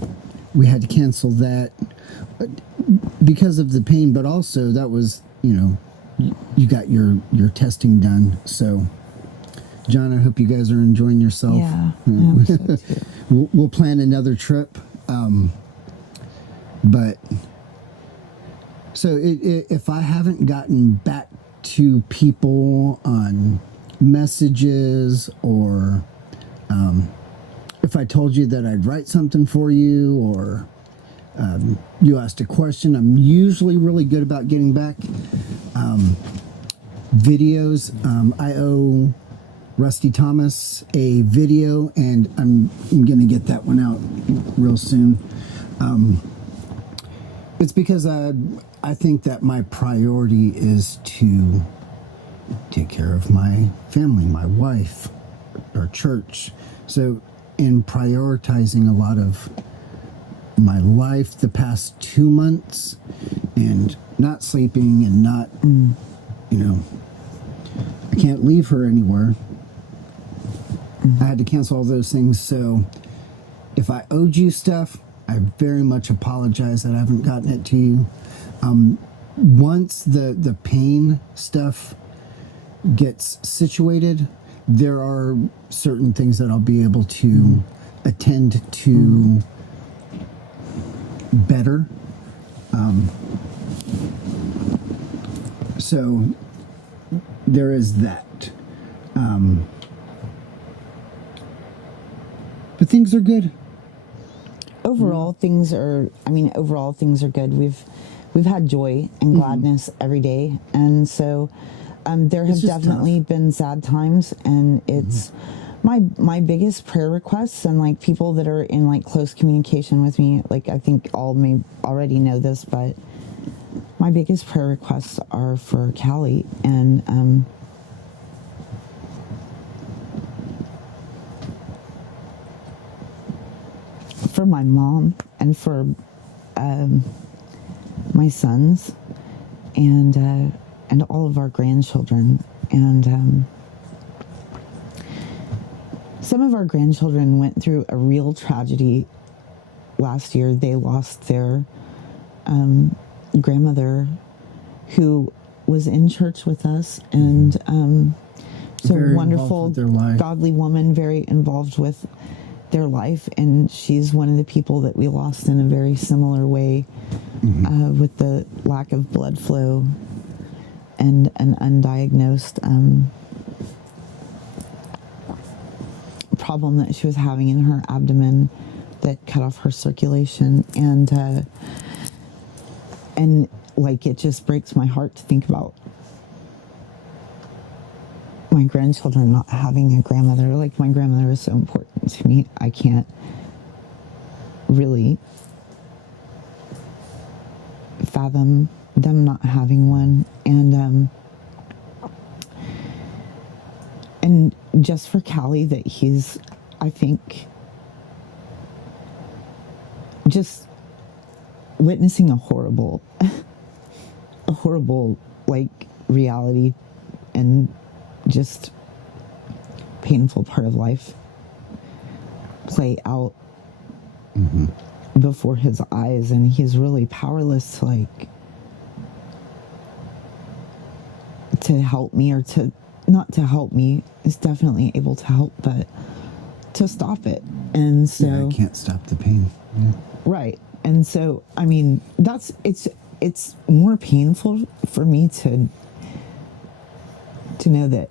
we had to cancel that because of the pain, but also that was, you got your testing done. So, John, I hope you guys are enjoying yourself. Yeah, I hope so too. We'll plan another trip. But so if I haven't gotten back to people on messages, or if I told you that I'd write something for you, or you asked a question, I'm usually really good about getting back. Videos, I owe Rusty Thomas a video, and I'm going to get that one out real soon. It's because I think that my priority is to take care of my family, my wife, our church. So in prioritizing a lot of my life the past 2 months, and not sleeping and not, I can't leave her anywhere. I had to cancel all those things. So if I owed you stuff, I very much apologize that I haven't gotten it to you. Once the pain stuff gets situated, there are certain things that I'll be able to attend to better. So there is that. But things are good. Overall things are good. We've had joy and gladness every day, and so there have definitely been sad times, and it's my biggest prayer requests, and like people that are in like close communication with me, like I think all may already know this, but my biggest prayer requests are for Callie and for my mom, and for my sons, and all of our grandchildren, and some of our grandchildren went through a real tragedy last year. They lost their grandmother, who was in church with us, and so Very wonderful, involved with their life. godly woman, very involved with their life, and she's one of the people that we lost in a very similar way, with the lack of blood flow and an undiagnosed problem that she was having in her abdomen that cut off her circulation, and like it just breaks my heart to think about my grandchildren not having a grandmother. Like, my grandmother is so important to me. I can't really fathom them not having one. And just for Callie, that he's, I think, just witnessing a horrible like reality and just painful part of life play out before his eyes, and he's really powerless to help me, or to not to help me. He's definitely able to help, but to stop it. And so I can't stop the pain. Right. And so, I mean, it's more painful for me to know that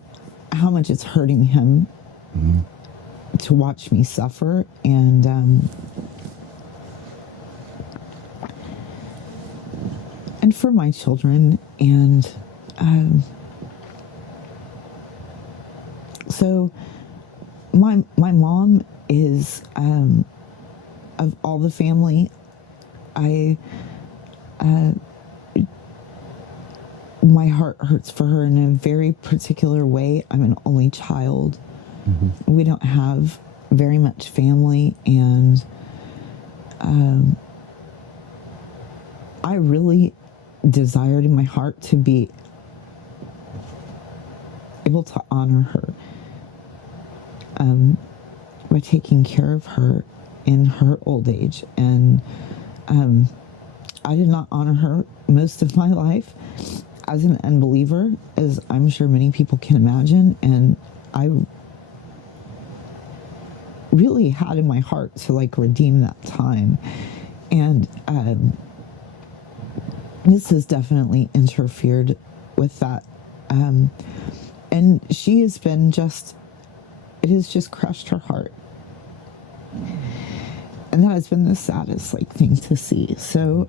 how much it's hurting him to watch me suffer, and for my children, and so my mom is of all the family, my heart hurts for her in a very particular way. I'm an only child. We don't have very much family, and I really desired in my heart to be able to honor her by taking care of her in her old age. And I did not honor her most of my life as an unbeliever, as I'm sure many people can imagine. And I really had in my heart to like redeem that time. And this has definitely interfered with that. And she has been it has just crushed her heart. And that has been the saddest like thing to see. So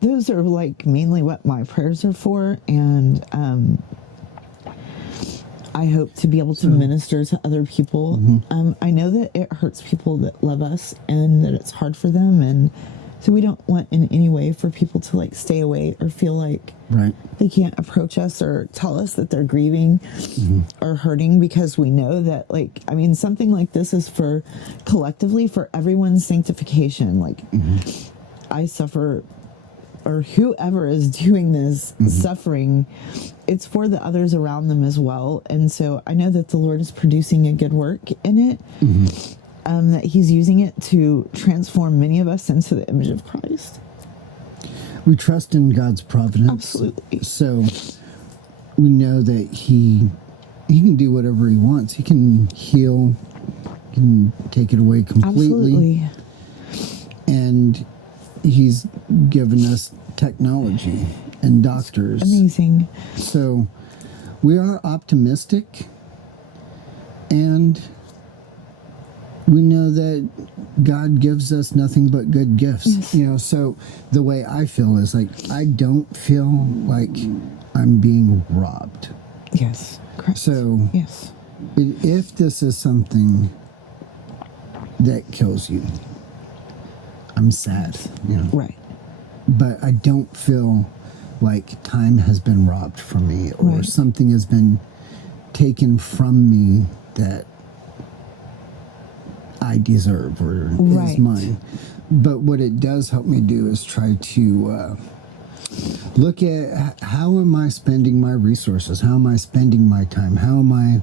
those are like mainly what my prayers are for. And I hope to be able to minister to other people. I know that it hurts people that love us and that it's hard for them. And so we don't want in any way for people to like stay away or feel like they can't approach us or tell us that they're grieving or hurting, because we know that like, I mean, something like this is for collectively for everyone's sanctification. Like I suffer, or whoever is doing this suffering, it's for the others around them as well. And so I know that the Lord is producing a good work in it. That he's using it to transform many of us into the image of Christ. We trust in God's providence. Absolutely. So we know that he can do whatever he wants. He can heal, he can take it away completely. Absolutely. And he's given us technology and doctors. Amazing. So we are optimistic, and we know that God gives us nothing but good gifts. Yes. You know, so the way I feel is like, I don't feel like I'm being robbed. Yes. Correct. So yes. If this is something that kills you, I'm sad. You know? Right. But I don't feel like time has been robbed from me, or something has been taken from me that I deserve or is mine. But what it does help me do is try to look at how am I spending my resources? How am I spending my time? How am I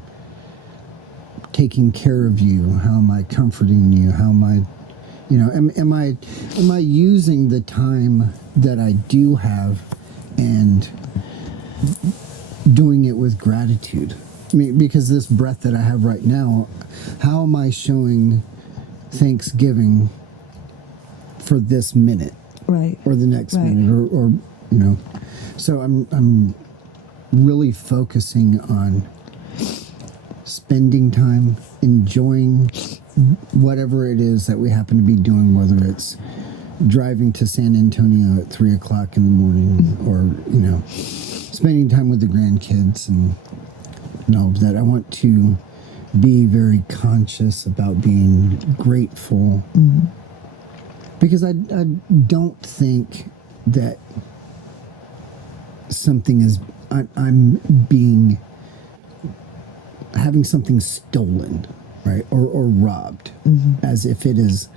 taking care of you? How am I comforting you? How am I, you know, am I using the time that I do have and doing it with gratitude? I mean, because this breath that I have right now, how am I showing thanksgiving for this minute, or the next minute, or you know? So I'm really focusing on spending time, enjoying whatever it is that we happen to be doing, whether it's driving to San Antonio at 3 o'clock in the morning, or you know, spending time with the grandkids and all of that. I want to be very conscious about being grateful, because I don't think that something is I'm being having something stolen, right, or robbed, as if it is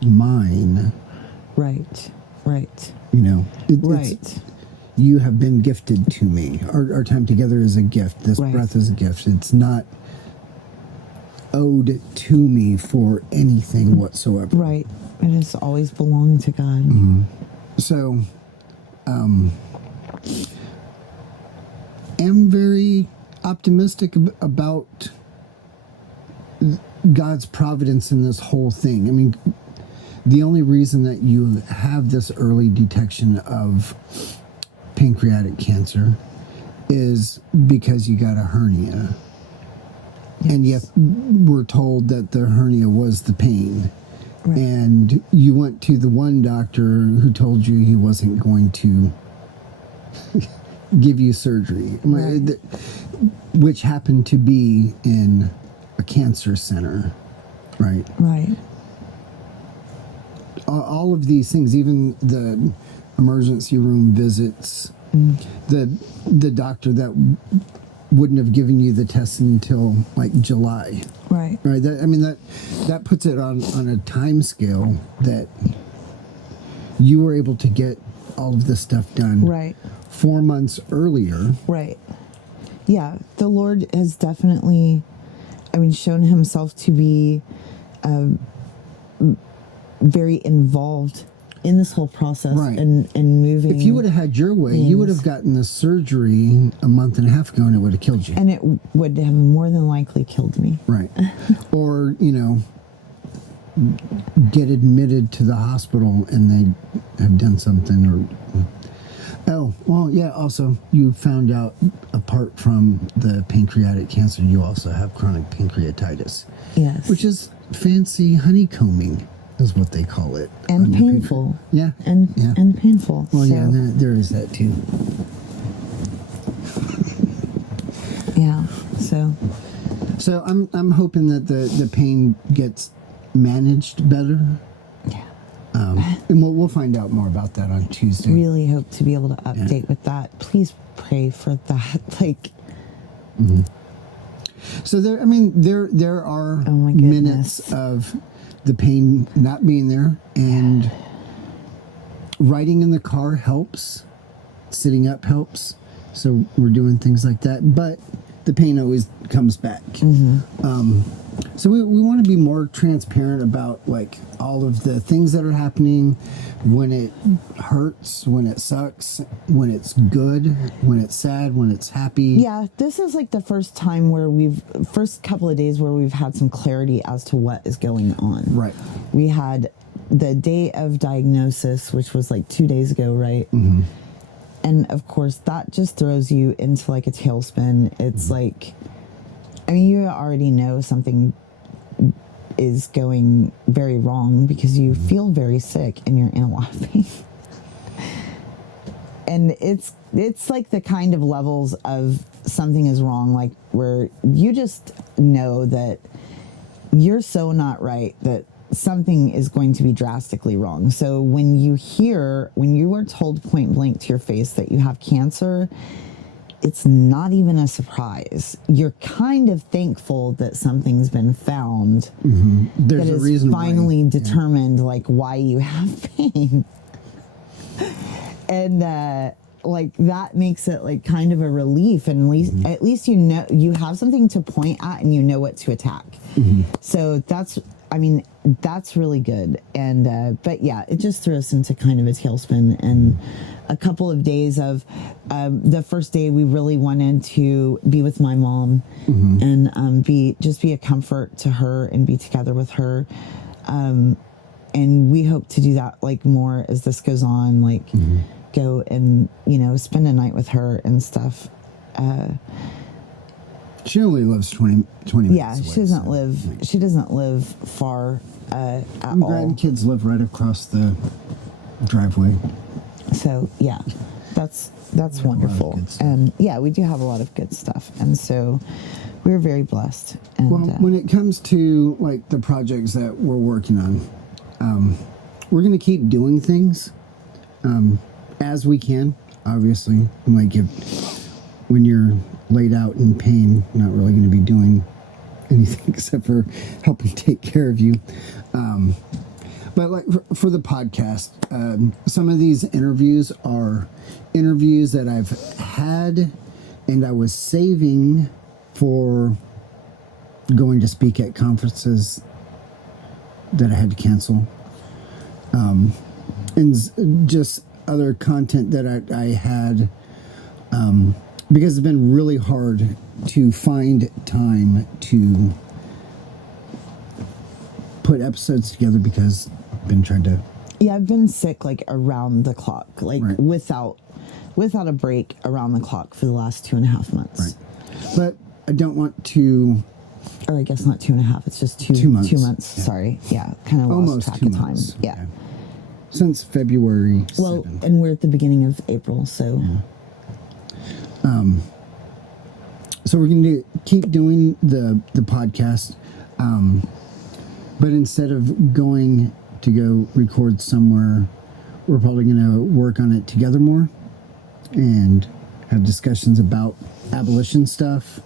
mine. Right. You know, it's, you have been gifted to me. Our time together is a gift. This breath is a gift. It's not owed to me for anything whatsoever. Right. It has always belonged to God. So, am very optimistic about God's providence in this whole thing. I mean, the only reason that you have this early detection of pancreatic cancer is because you got a hernia. And yet we're told that the hernia was the pain. And you went to the one doctor who told you he wasn't going to give you surgery, which happened to be in a cancer center, right? All of these things, even the emergency room visits, the doctor that wouldn't have given you the test until like July. Right. That puts it on a time scale that you were able to get all of this stuff done Right. 4 months earlier. Right. Yeah, the Lord has definitely, shown himself to be very involved in this whole process, Right. and moving. If you would have had your way, you would have gotten the surgery a month and a half ago and it would have killed you. And it would have more than likely killed me. Right. Or, get admitted to the hospital and they have done something or... Oh, well, yeah, also, you found out, apart from the pancreatic cancer, you also have chronic pancreatitis. Yes. Which is fancy honeycombing, is what they call it. And painful. Yeah. And painful. Well, so, yeah, there is that too. Yeah, So I'm hoping that the pain gets managed better. Yeah. And we'll find out more about that on Tuesday. Really hope to be able to update with that. Please pray for that. So there are Oh my minutes goodness. of the pain not being there, and riding in the car helps. Sitting up helps. So we're doing things like that, but the pain always comes back. So we want to be more transparent about all of the things that are happening, when it hurts, when it sucks, when it's good, when it's sad, when it's happy. Yeah, this is the first time first couple of days where we've had some clarity as to what is going on. Right. We had the day of diagnosis, which was 2 days ago, right? Mm-hmm. And of course, that just throws you into a tailspin. It's you already know something is going very wrong because you feel very sick and you're in a lot of pain. And it's the kind of levels of something is wrong, where you just know that you're so not right that something is going to be drastically wrong. So when you are told point blank to your face that you have cancer, it's not even a surprise. You're kind of thankful that something's been found. There's that a is reason finally why. determined why you have pain. And that makes it kind of a relief, and at least you have something to point at and you know what to attack. So that's really good. And but yeah, it just threw us into kind of a tailspin. And a couple of days of the first day, we really wanted to be with my mom and be a comfort to her and be together with her. And we hope to do that more as this goes on, go and spend a night with her and stuff. She only lives 20 minutes Yeah, away, she doesn't live far at My all. grandkids live right across the driveway. So yeah, that's wonderful. good stuff. And yeah, we do have a lot of good stuff, and so we're very blessed. And Well, when it comes to the projects that we're working on, we're going to keep doing things as we can. Obviously, when you're laid out in pain, not really going to be doing anything except for helping take care of you. But for the podcast, some of these interviews are interviews that I've had and I was saving for going to speak at conferences that I had to cancel. And just other content that I had, because it's been really hard to find time to put episodes together, because I've been trying to... yeah, I've been sick around the clock, Right. without a break around the clock for the last 2.5 months. Right. But I don't want to... Or I guess not 2.5. It's just 2 months. 2 months. Yeah. Sorry. Yeah. Kind of lost Almost track 2 of time. months. Yeah. Since February 7th. Well, and we're at the beginning of April, so. So we're going to keep doing the podcast. But instead of going to go record somewhere, we're probably going to work on it together more and have discussions about abolition stuff,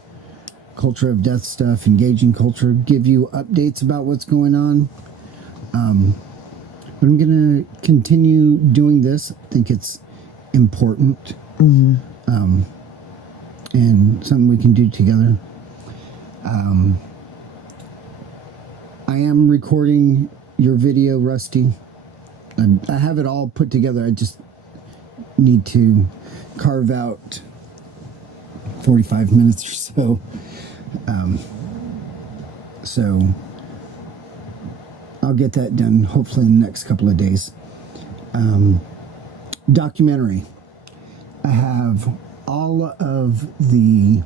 culture of death stuff, engaging culture, give you updates about what's going on. But I'm going to continue doing this. I think it's important. And something we can do together. I am recording your video, Rusty. I have it all put together. I just need to carve out 45 minutes or so. So I'll get that done hopefully in the next couple of days. Documentary. I have all of the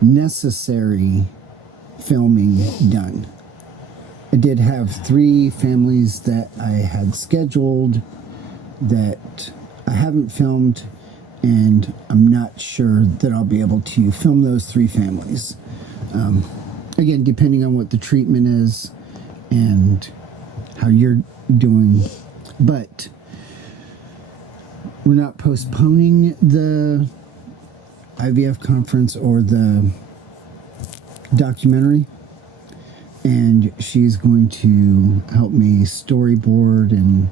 necessary filming done. I did have 3 families that I had scheduled that I haven't filmed, and I'm not sure that I'll be able to film those 3 families. Again, depending on what the treatment is and how you're doing. But we're not postponing the IVF conference or the documentary. And she's going to help me storyboard and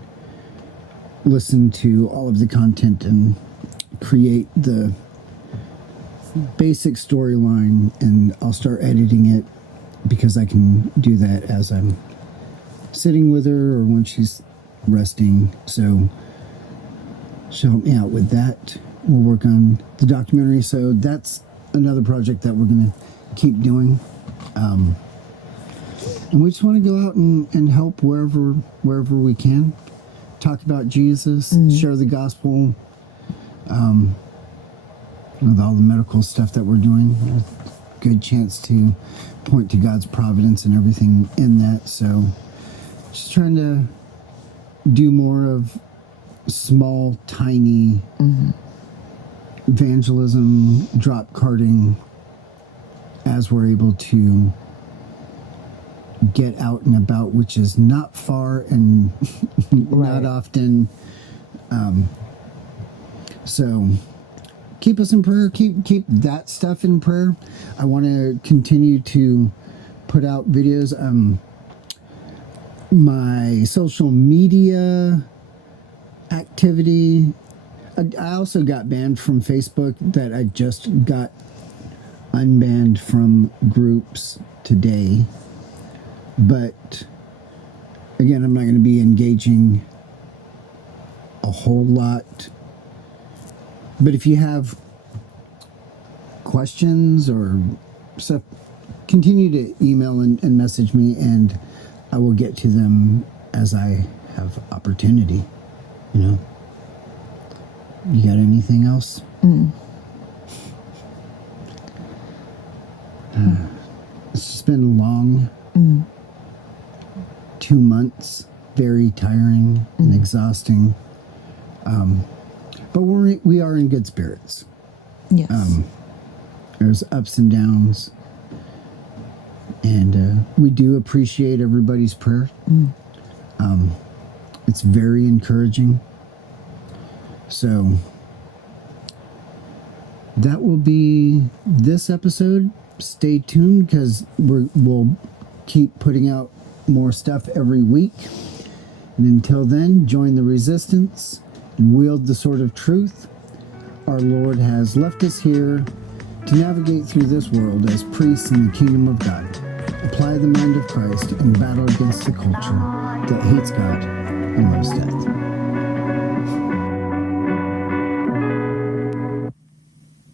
listen to all of the content and create the basic storyline, and I'll start editing it because I can do that as I'm sitting with her or when she's resting. So she'll help me out with that. We'll work on the documentary. So that's another project that we're going to keep doing. And we just want to go out and help wherever we can. Talk about Jesus, share the gospel. With all the medical stuff that we're doing, there's a good chance to point to God's providence and everything in that. So just trying to do more of small, tiny evangelism, drop carding as we're able to get out and about, which is not far and not often. So keep us in prayer. Keep that stuff in prayer. I want to continue to put out videos. My social media activity. I also got banned from Facebook. That I just got unbanned from groups today. But again, I'm not going to be engaging a whole lot. But if you have questions or stuff, continue to email and message me, and I will get to them as I have opportunity. You know? You got anything else? It's just been long 2 months, very tiring and exhausting. But we are in good spirits. Yes. There's ups and downs. And we do appreciate everybody's prayer. It's very encouraging. So that will be this episode. Stay tuned because we'll keep putting out more stuff every week. And until then, join the resistance and wield the sword of truth. Our Lord has left us here to navigate through this world as priests in the kingdom of God. Apply the mind of Christ and battle against the culture that hates God and loves death.